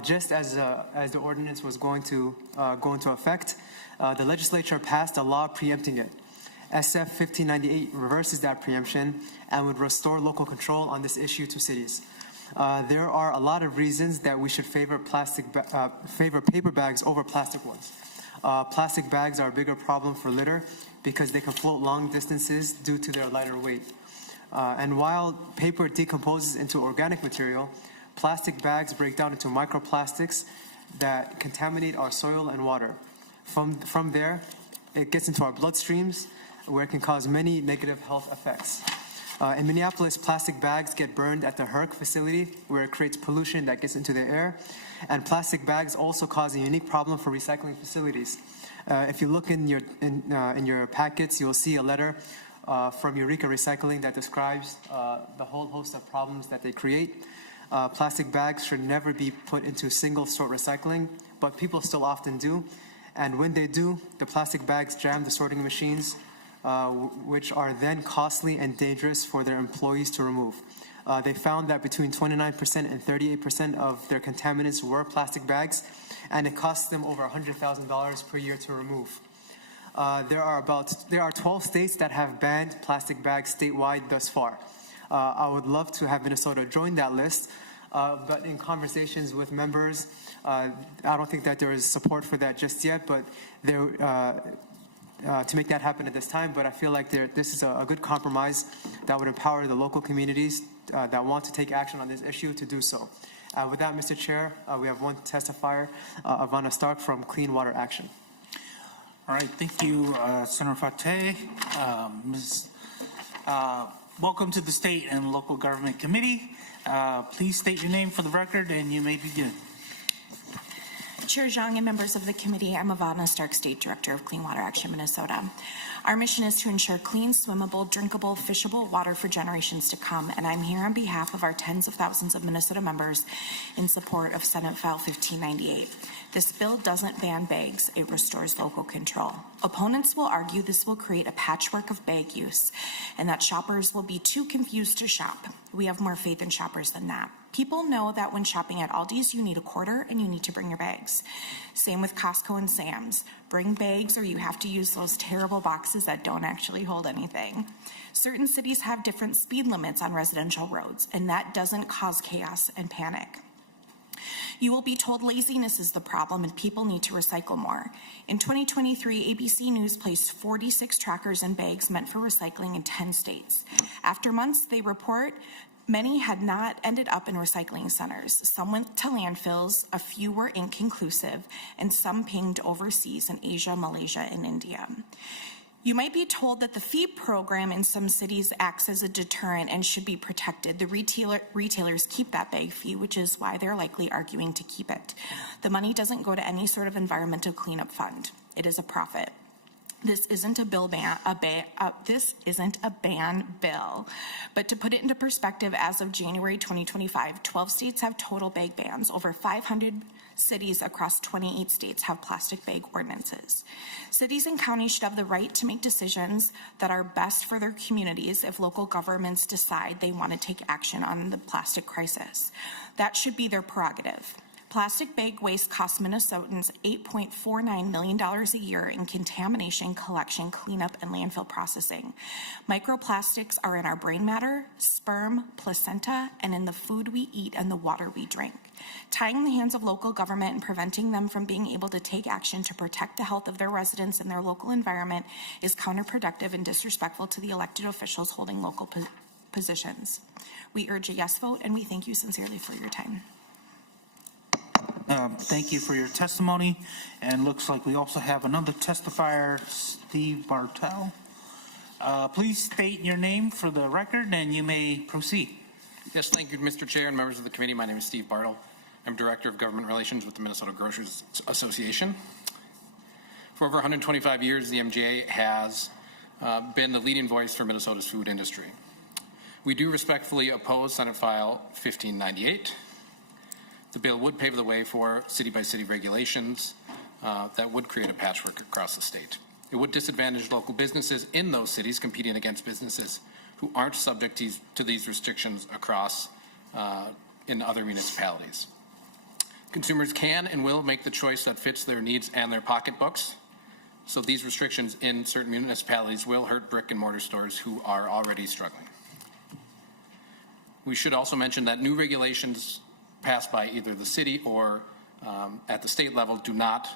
Just as the ordinance was going to go into effect, the legislature passed a law preempting it. SF 1598 reverses that preemption and would restore local control on this issue to cities. There are a lot of reasons that we should favor paper bags over plastic ones. Plastic bags are a bigger problem for litter because they can float long distances due to their lighter weight. And while paper decomposes into organic material, plastic bags break down into microplastics that contaminate our soil and water. From there, it gets into our bloodstreams, where it can cause many negative health effects. In Minneapolis, plastic bags get burned at the HERC facility, where it creates pollution that gets into the air. And plastic bags also cause a unique problem for recycling facilities. If you look in your packets, you'll see a letter from Eureka Recycling that describes the whole host of problems that they create. Plastic bags should never be put into single-sort recycling, but people still often do. And when they do, the plastic bags jam the sorting machines, which are then costly and dangerous for their employees to remove. They found that between 29% and 38% of their contaminants were plastic bags, and it costs them over $100,000 per year to remove. There are 12 states that have banned plastic bags statewide thus far. I would love to have Minnesota join that list, but in conversations with members, I don't think that there is support for that just yet, but to make that happen at this time. But I feel like this is a good compromise that would empower the local communities that want to take action on this issue to do so. With that, Mr. Chair, we have one testifier, Ivana Stark from Clean Water Action. All right, thank you, Senator Fateh. Welcome to the State and Local Government Committee. Please state your name for the record, and you may begin. Chair Xiong and members of the committee, I'm Ivana Stark, State Director of Clean Water Action, Minnesota. Our mission is to ensure clean, swimmable, drinkable, fishable water for generations to come, and I'm here on behalf of our tens of thousands of Minnesota members in support of Senate File 1598. This bill doesn't ban bags, it restores local control. Opponents will argue this will create a patchwork of bag use and that shoppers will be too confused to shop. We have more faith in shoppers than that. People know that when shopping at Aldi's, you need a quarter and you need to bring your bags. Same with Costco and Sam's. Bring bags or you have to use those terrible boxes that don't actually hold anything. Certain cities have different speed limits on residential roads, and that doesn't cause chaos and panic. You will be told laziness is the problem and people need to recycle more. In 2023, ABC News placed 46 trackers and bags meant for recycling in 10 states. After months, they report many had not ended up in recycling centers. Some went to landfills, a few were inconclusive, and some pinged overseas in Asia, Malaysia, and India. You might be told that the fee program in some cities acts as a deterrent and should be protected. The retailers keep that bag fee, which is why they're likely arguing to keep it. The money doesn't go to any sort of environmental cleanup fund. It is a profit. This isn't a ban bill, but to put it into perspective, as of January 2025, 12 states have total bag bans. Over 500 cities across 28 states have plastic bag ordinances. Cities and counties should have the right to make decisions that are best for their communities if local governments decide they want to take action on the plastic crisis. That should be their prerogative. Plastic bag waste costs Minnesotans $8.49 million a year in contamination, collection, cleanup, and landfill processing. Microplastics are in our brain matter, sperm, placenta, and in the food we eat and the water we drink. Tying the hands of local government and preventing them from being able to take action to protect the health of their residents and their local environment is counterproductive and disrespectful to the elected officials holding local positions. We urge a yes vote, and we thank you sincerely for your time. Thank you for your testimony. And looks like we also have another testifier, Steve Bartel. Please state your name for the record and you may proceed. Yes, thank you, Mr. Chair and members of the committee. My name is Steve Bartel. I'm Director of Government Relations with the Minnesota Grocers Association. For over 125 years, the MGA has been the leading voice for Minnesota's food industry. We do respectfully oppose Senate File 1598. The bill would pave the way for city-by-city regulations that would create a patchwork across the state. It would disadvantage local businesses in those cities competing against businesses who aren't subject to these restrictions across in other municipalities. Consumers can and will make the choice that fits their needs and their pocketbooks. So these restrictions in certain municipalities will hurt brick and mortar stores who are already struggling. We should also mention that new regulations passed by either the city or at the state level do not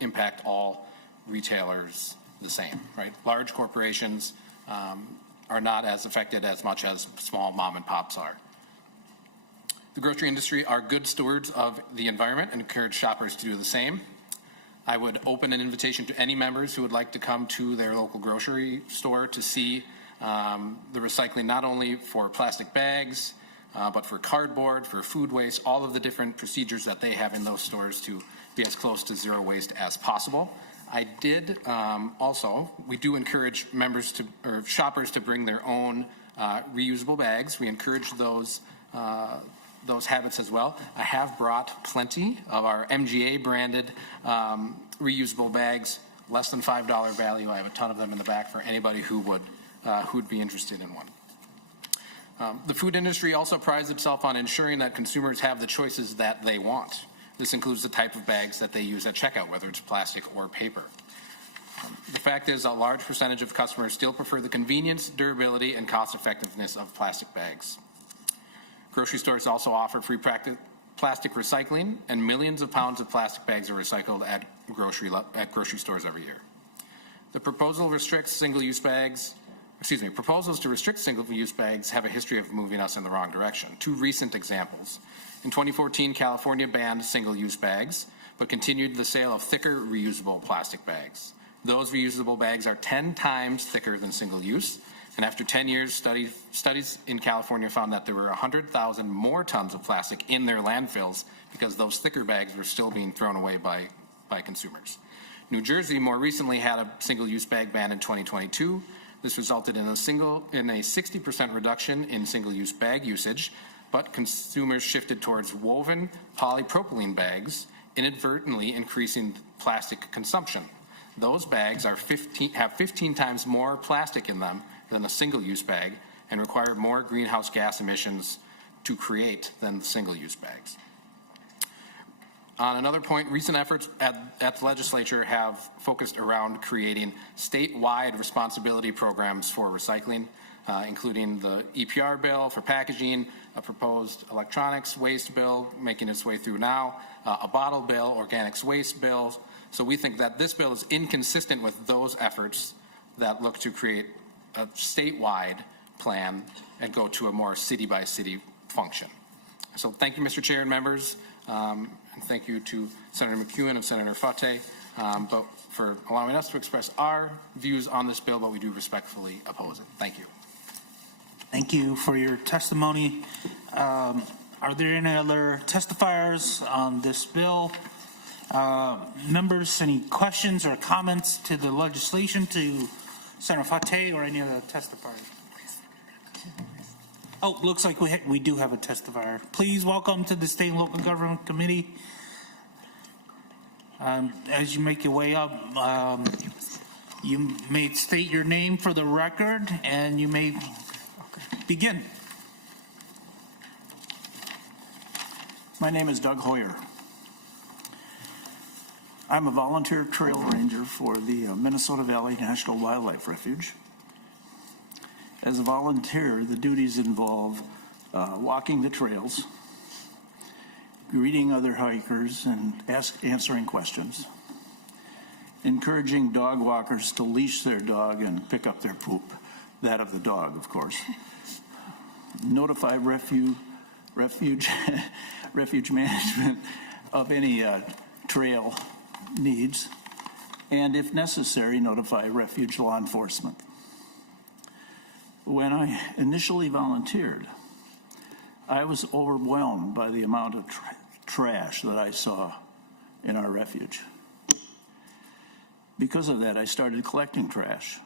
impact all retailers the same, right? Large corporations are not as affected as much as small mom and pops are. The grocery industry are good stewards of the environment and encourage shoppers to do the same. I would open an invitation to any members who would like to come to their local grocery store to see the recycling not only for plastic bags, but for cardboard, for food waste, all of the different procedures that they have in those stores to be as close to zero waste as possible. I did we do encourage members or shoppers to bring their own reusable bags. We encourage those habits as well. I have brought plenty of our MGA branded reusable bags, less than $5 value. I have a ton of them in the back for anybody who would be interested in one. The food industry also prides itself on ensuring that consumers have the choices that they want. This includes the type of bags that they use at checkout, whether it's plastic or paper. The fact is a large percentage of customers still prefer the convenience, durability, and cost effectiveness of plastic bags. Grocery stores also offer free plastic recycling, and millions of pounds of plastic bags are recycled at grocery stores every year. The proposal restricts single-use bags. Proposals to restrict single-use bags have a history of moving us in the wrong direction. Two recent examples. In 2014, California banned single-use bags, but continued the sale of thicker reusable plastic bags. Those reusable bags are 10 times thicker than single-use, and after 10 years, studies in California found that there were 100,000 more tons of plastic in their landfills because those thicker bags were still being thrown away by consumers. New Jersey more recently had a single-use bag ban in 2022. This resulted in a 60% reduction in single-use bag usage, but consumers shifted towards woven polypropylene bags, inadvertently increasing plastic consumption. Those bags have 15 times more plastic in them than a single-use bag and require more greenhouse gas emissions to create than the single-use bags. On another point, recent efforts at the legislature have focused around creating statewide responsibility programs for recycling. including the EPR bill for packaging, a proposed electronics waste bill making its way through now, a bottle bill, organics waste bill. So we think that this bill is inconsistent with those efforts that look to create a statewide plan and go to a more city-by-city function. So thank you, Mr. Chair and members, and thank you to Senator McEwen and Senator Fateh but for allowing us to express our views on this bill, but we do respectfully oppose it. Thank you. Thank you for your testimony. Are there any other testifiers on this bill? Members, any questions or comments to the legislation to Senator Fateh or any other testifiers? Oh, looks like we do have a testifier. Please welcome to the State and Local Government Committee. As you make your way up, you may state your name for the record and you may begin. My name is Doug Hoyer. I'm a volunteer trail ranger for the Minnesota Valley National Wildlife Refuge. As a volunteer, the duties involve walking the trails, greeting other hikers and answering questions, encouraging dog walkers to leash their dog and pick up their poop, that of the dog, of course, notify refuge management of any trail needs, and if necessary, notify refuge law enforcement. When I initially volunteered, I was overwhelmed by the amount of trash that I saw in our refuge. Because of that, I started collecting trash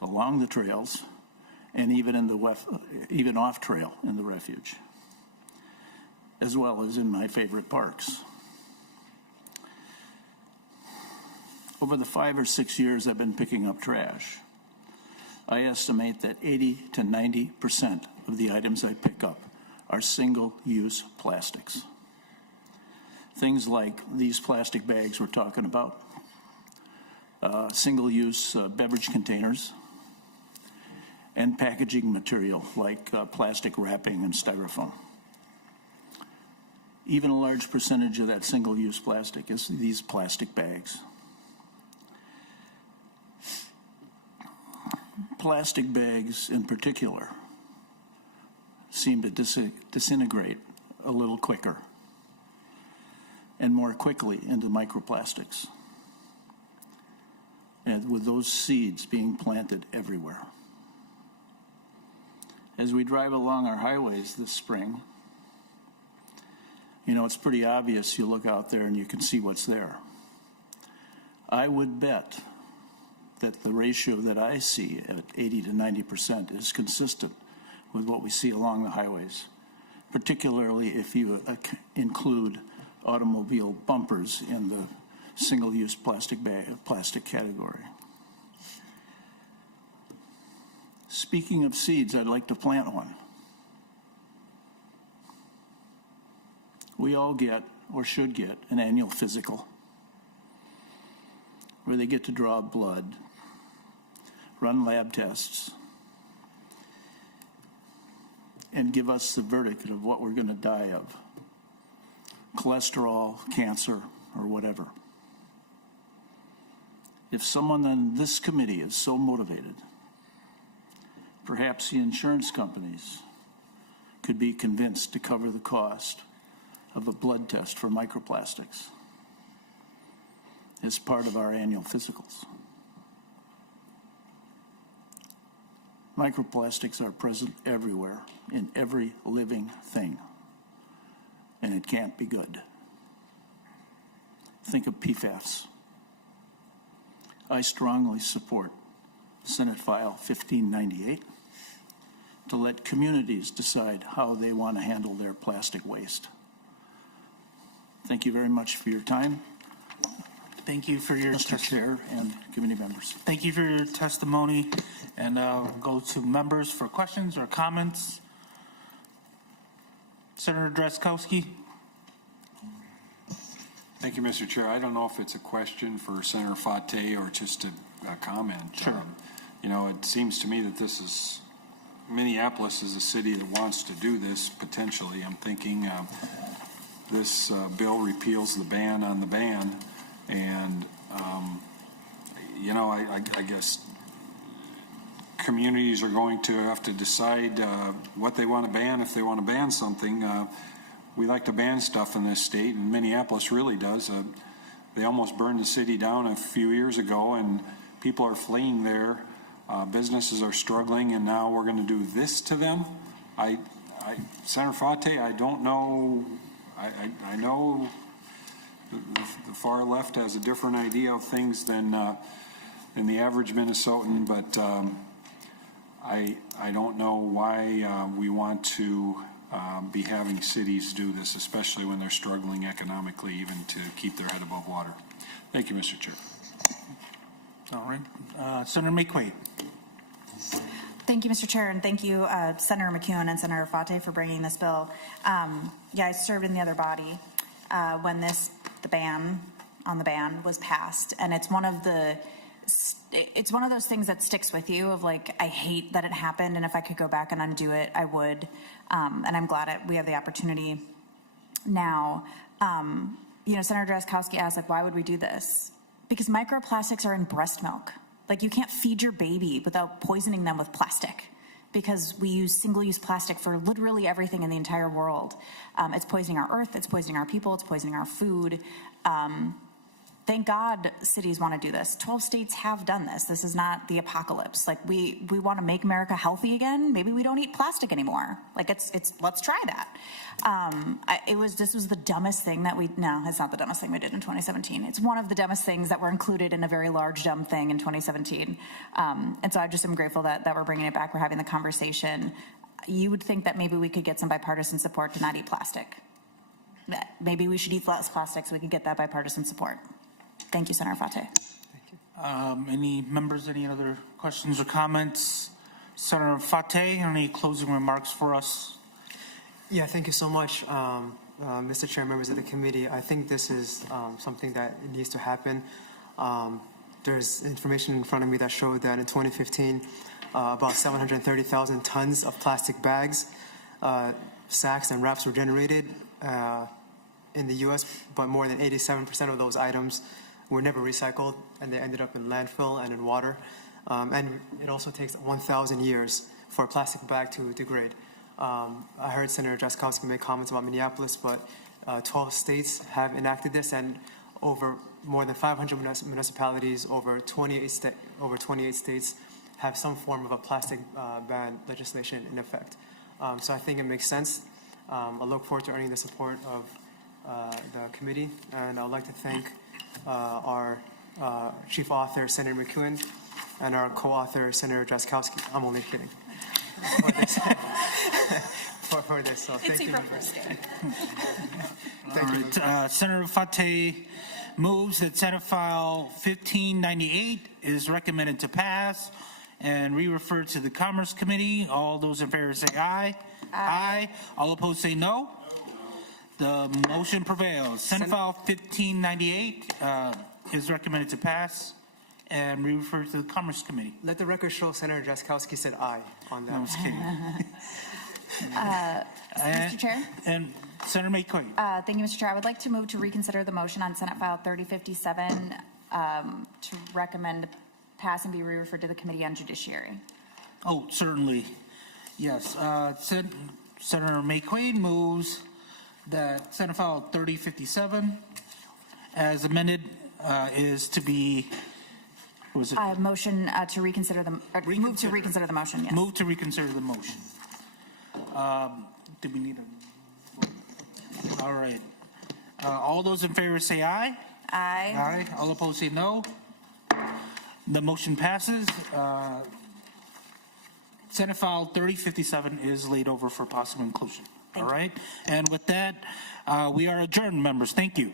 along the trails and even off trail in the refuge, as well as in my favorite parks. Over the 5 or 6 years I've been picking up trash, I estimate that 80 to 90% of the items I pick up are single-use plastics. Things like these plastic bags we're talking about, single-use beverage containers, and packaging material like plastic wrapping and styrofoam. Even a large percentage of that single-use plastic is these plastic bags. Plastic bags in particular seem to disintegrate a little quicker and more quickly into microplastics, and with those seeds being planted everywhere. As we drive along our highways this spring, you know, it's pretty obvious. You look out there and you can see what's there. I would bet that the ratio that I see at 80 to 90% is consistent with what we see along the highways, particularly if you include automobile bumpers in the single-use plastic category. Speaking of seeds, I'd like to plant one. We all get, or should get, an annual physical where they get to draw blood, run lab tests, and give us the verdict of what we're going to die of, cholesterol, cancer, or whatever. If someone on this committee is so motivated, perhaps the insurance companies could be convinced to cover the cost of a blood test for microplastics as part of our annual physicals. Microplastics are present everywhere, in every living thing, and it can't be good. Think of PFAS. I strongly support Senate File 1598 to let communities decide how they want to handle their plastic waste. Thank you very much for your time. Thank you for your Mr. Chair and committee members. Thank you for your testimony, and I'll go to members for questions or comments. Senator Drazkowski. Thank you, Mr. Chair. I don't know if it's a question for Senator Fateh or just a comment. Sure. You know, it seems to me that this is Minneapolis is a city that wants to do this potentially. I'm thinking this bill repeals the ban on the ban, and you know, I guess communities are going to have to decide what they want to ban if they want to ban something. We like to ban stuff in this state, and Minneapolis really does. They almost burned the city down a few years ago, and people are fleeing there. Businesses are struggling, and now we're going to do this to them. Senator Fateh, I don't know. I know the far left has a different idea of things than the average Minnesotan, but I don't know why we want to be having cities do this, especially when they're struggling economically, even to keep their head above water. Thank you, Mr. Chair. All right. Senator McEwen. Thank you, Mr. Chair, and thank you, Senator McEwen and Senator Fateh, for bringing this bill. Yeah, I served in the other body when the ban was passed, and it's one of those things that sticks with you of like, I hate that it happened, and if I could go back and undo it, I would. And I'm glad we have the opportunity now. You know, Senator Drazkowski asked, like, why would we do this? Because microplastics are in breast milk. Like, you can't feed your baby without poisoning them with plastic, because we use single-use plastic for literally everything in the entire world. It's poisoning our earth, it's poisoning our people, it's poisoning our food. Thank God cities want to do this. 12 states have done this. This is not the apocalypse. Like, we want to make America healthy again. Maybe we don't eat plastic anymore. Like, let's try that. This was the dumbest thing no, it's not the dumbest thing we did in 2017. It's one of the dumbest things that were included in a very large dumb thing in 2017. And so I just am grateful that we're bringing it back. We're having the conversation. You would think that maybe we could get some bipartisan support to not eat plastic. Maybe we should eat less plastic so we could get that bipartisan support. Thank you, Senator Fateh. Any members, any other questions or comments? Senator Fateh, any closing remarks for us? Yeah, thank you so much, Mr. Chair, members of the committee. I think this is something that needs to happen. There's information in front of me that showed that in 2015, about 730,000 tons of plastic bags, sacks, and wraps were generated in the U.S., but more than 87% of those items were never recycled, and they ended up in landfill and in water. And it also takes 1,000 years for a plastic bag to degrade. I heard Senator Drazkowski make comments about Minneapolis, but 12 states have enacted this, and over more than 500 municipalities, over 28 states have some form of a plastic ban legislation in effect. So I think it makes sense. I look forward to earning the support of the committee, and I would like to thank our chief author, Senator McEwen, and our co-author, Senator Drazkowski. I'm only kidding. For this, so thank you. Thank you. Senator Fateh moves that Senate File 1598 is recommended to pass and re-referred to the Commerce Committee. All those in favor say aye. Aye. All opposed say no. The motion prevails. Senate File 1598 is recommended to pass and re-referred to the Commerce Committee. Let the record show Senator Drazkowski said aye on that. I was kidding. Mr. Chair? And Senator McEwen. Thank you, Mr. Chair. I would like to move to reconsider the motion on Senate File 3057 to recommend pass and be re-referred to the Committee on Judiciary. Oh, certainly. Yes. Senator McEwen moves that Senate File 3057 as amended is to be, what was it? Motion to reconsider the, move to reconsider the motion, yes. Move to reconsider the motion. Do we need a, all right. All those in favor say aye. Aye. Aye. All opposed say no. The motion passes. Senate File 3057 is laid over for possible inclusion. All right. And with that, we are adjourned, members. Thank you.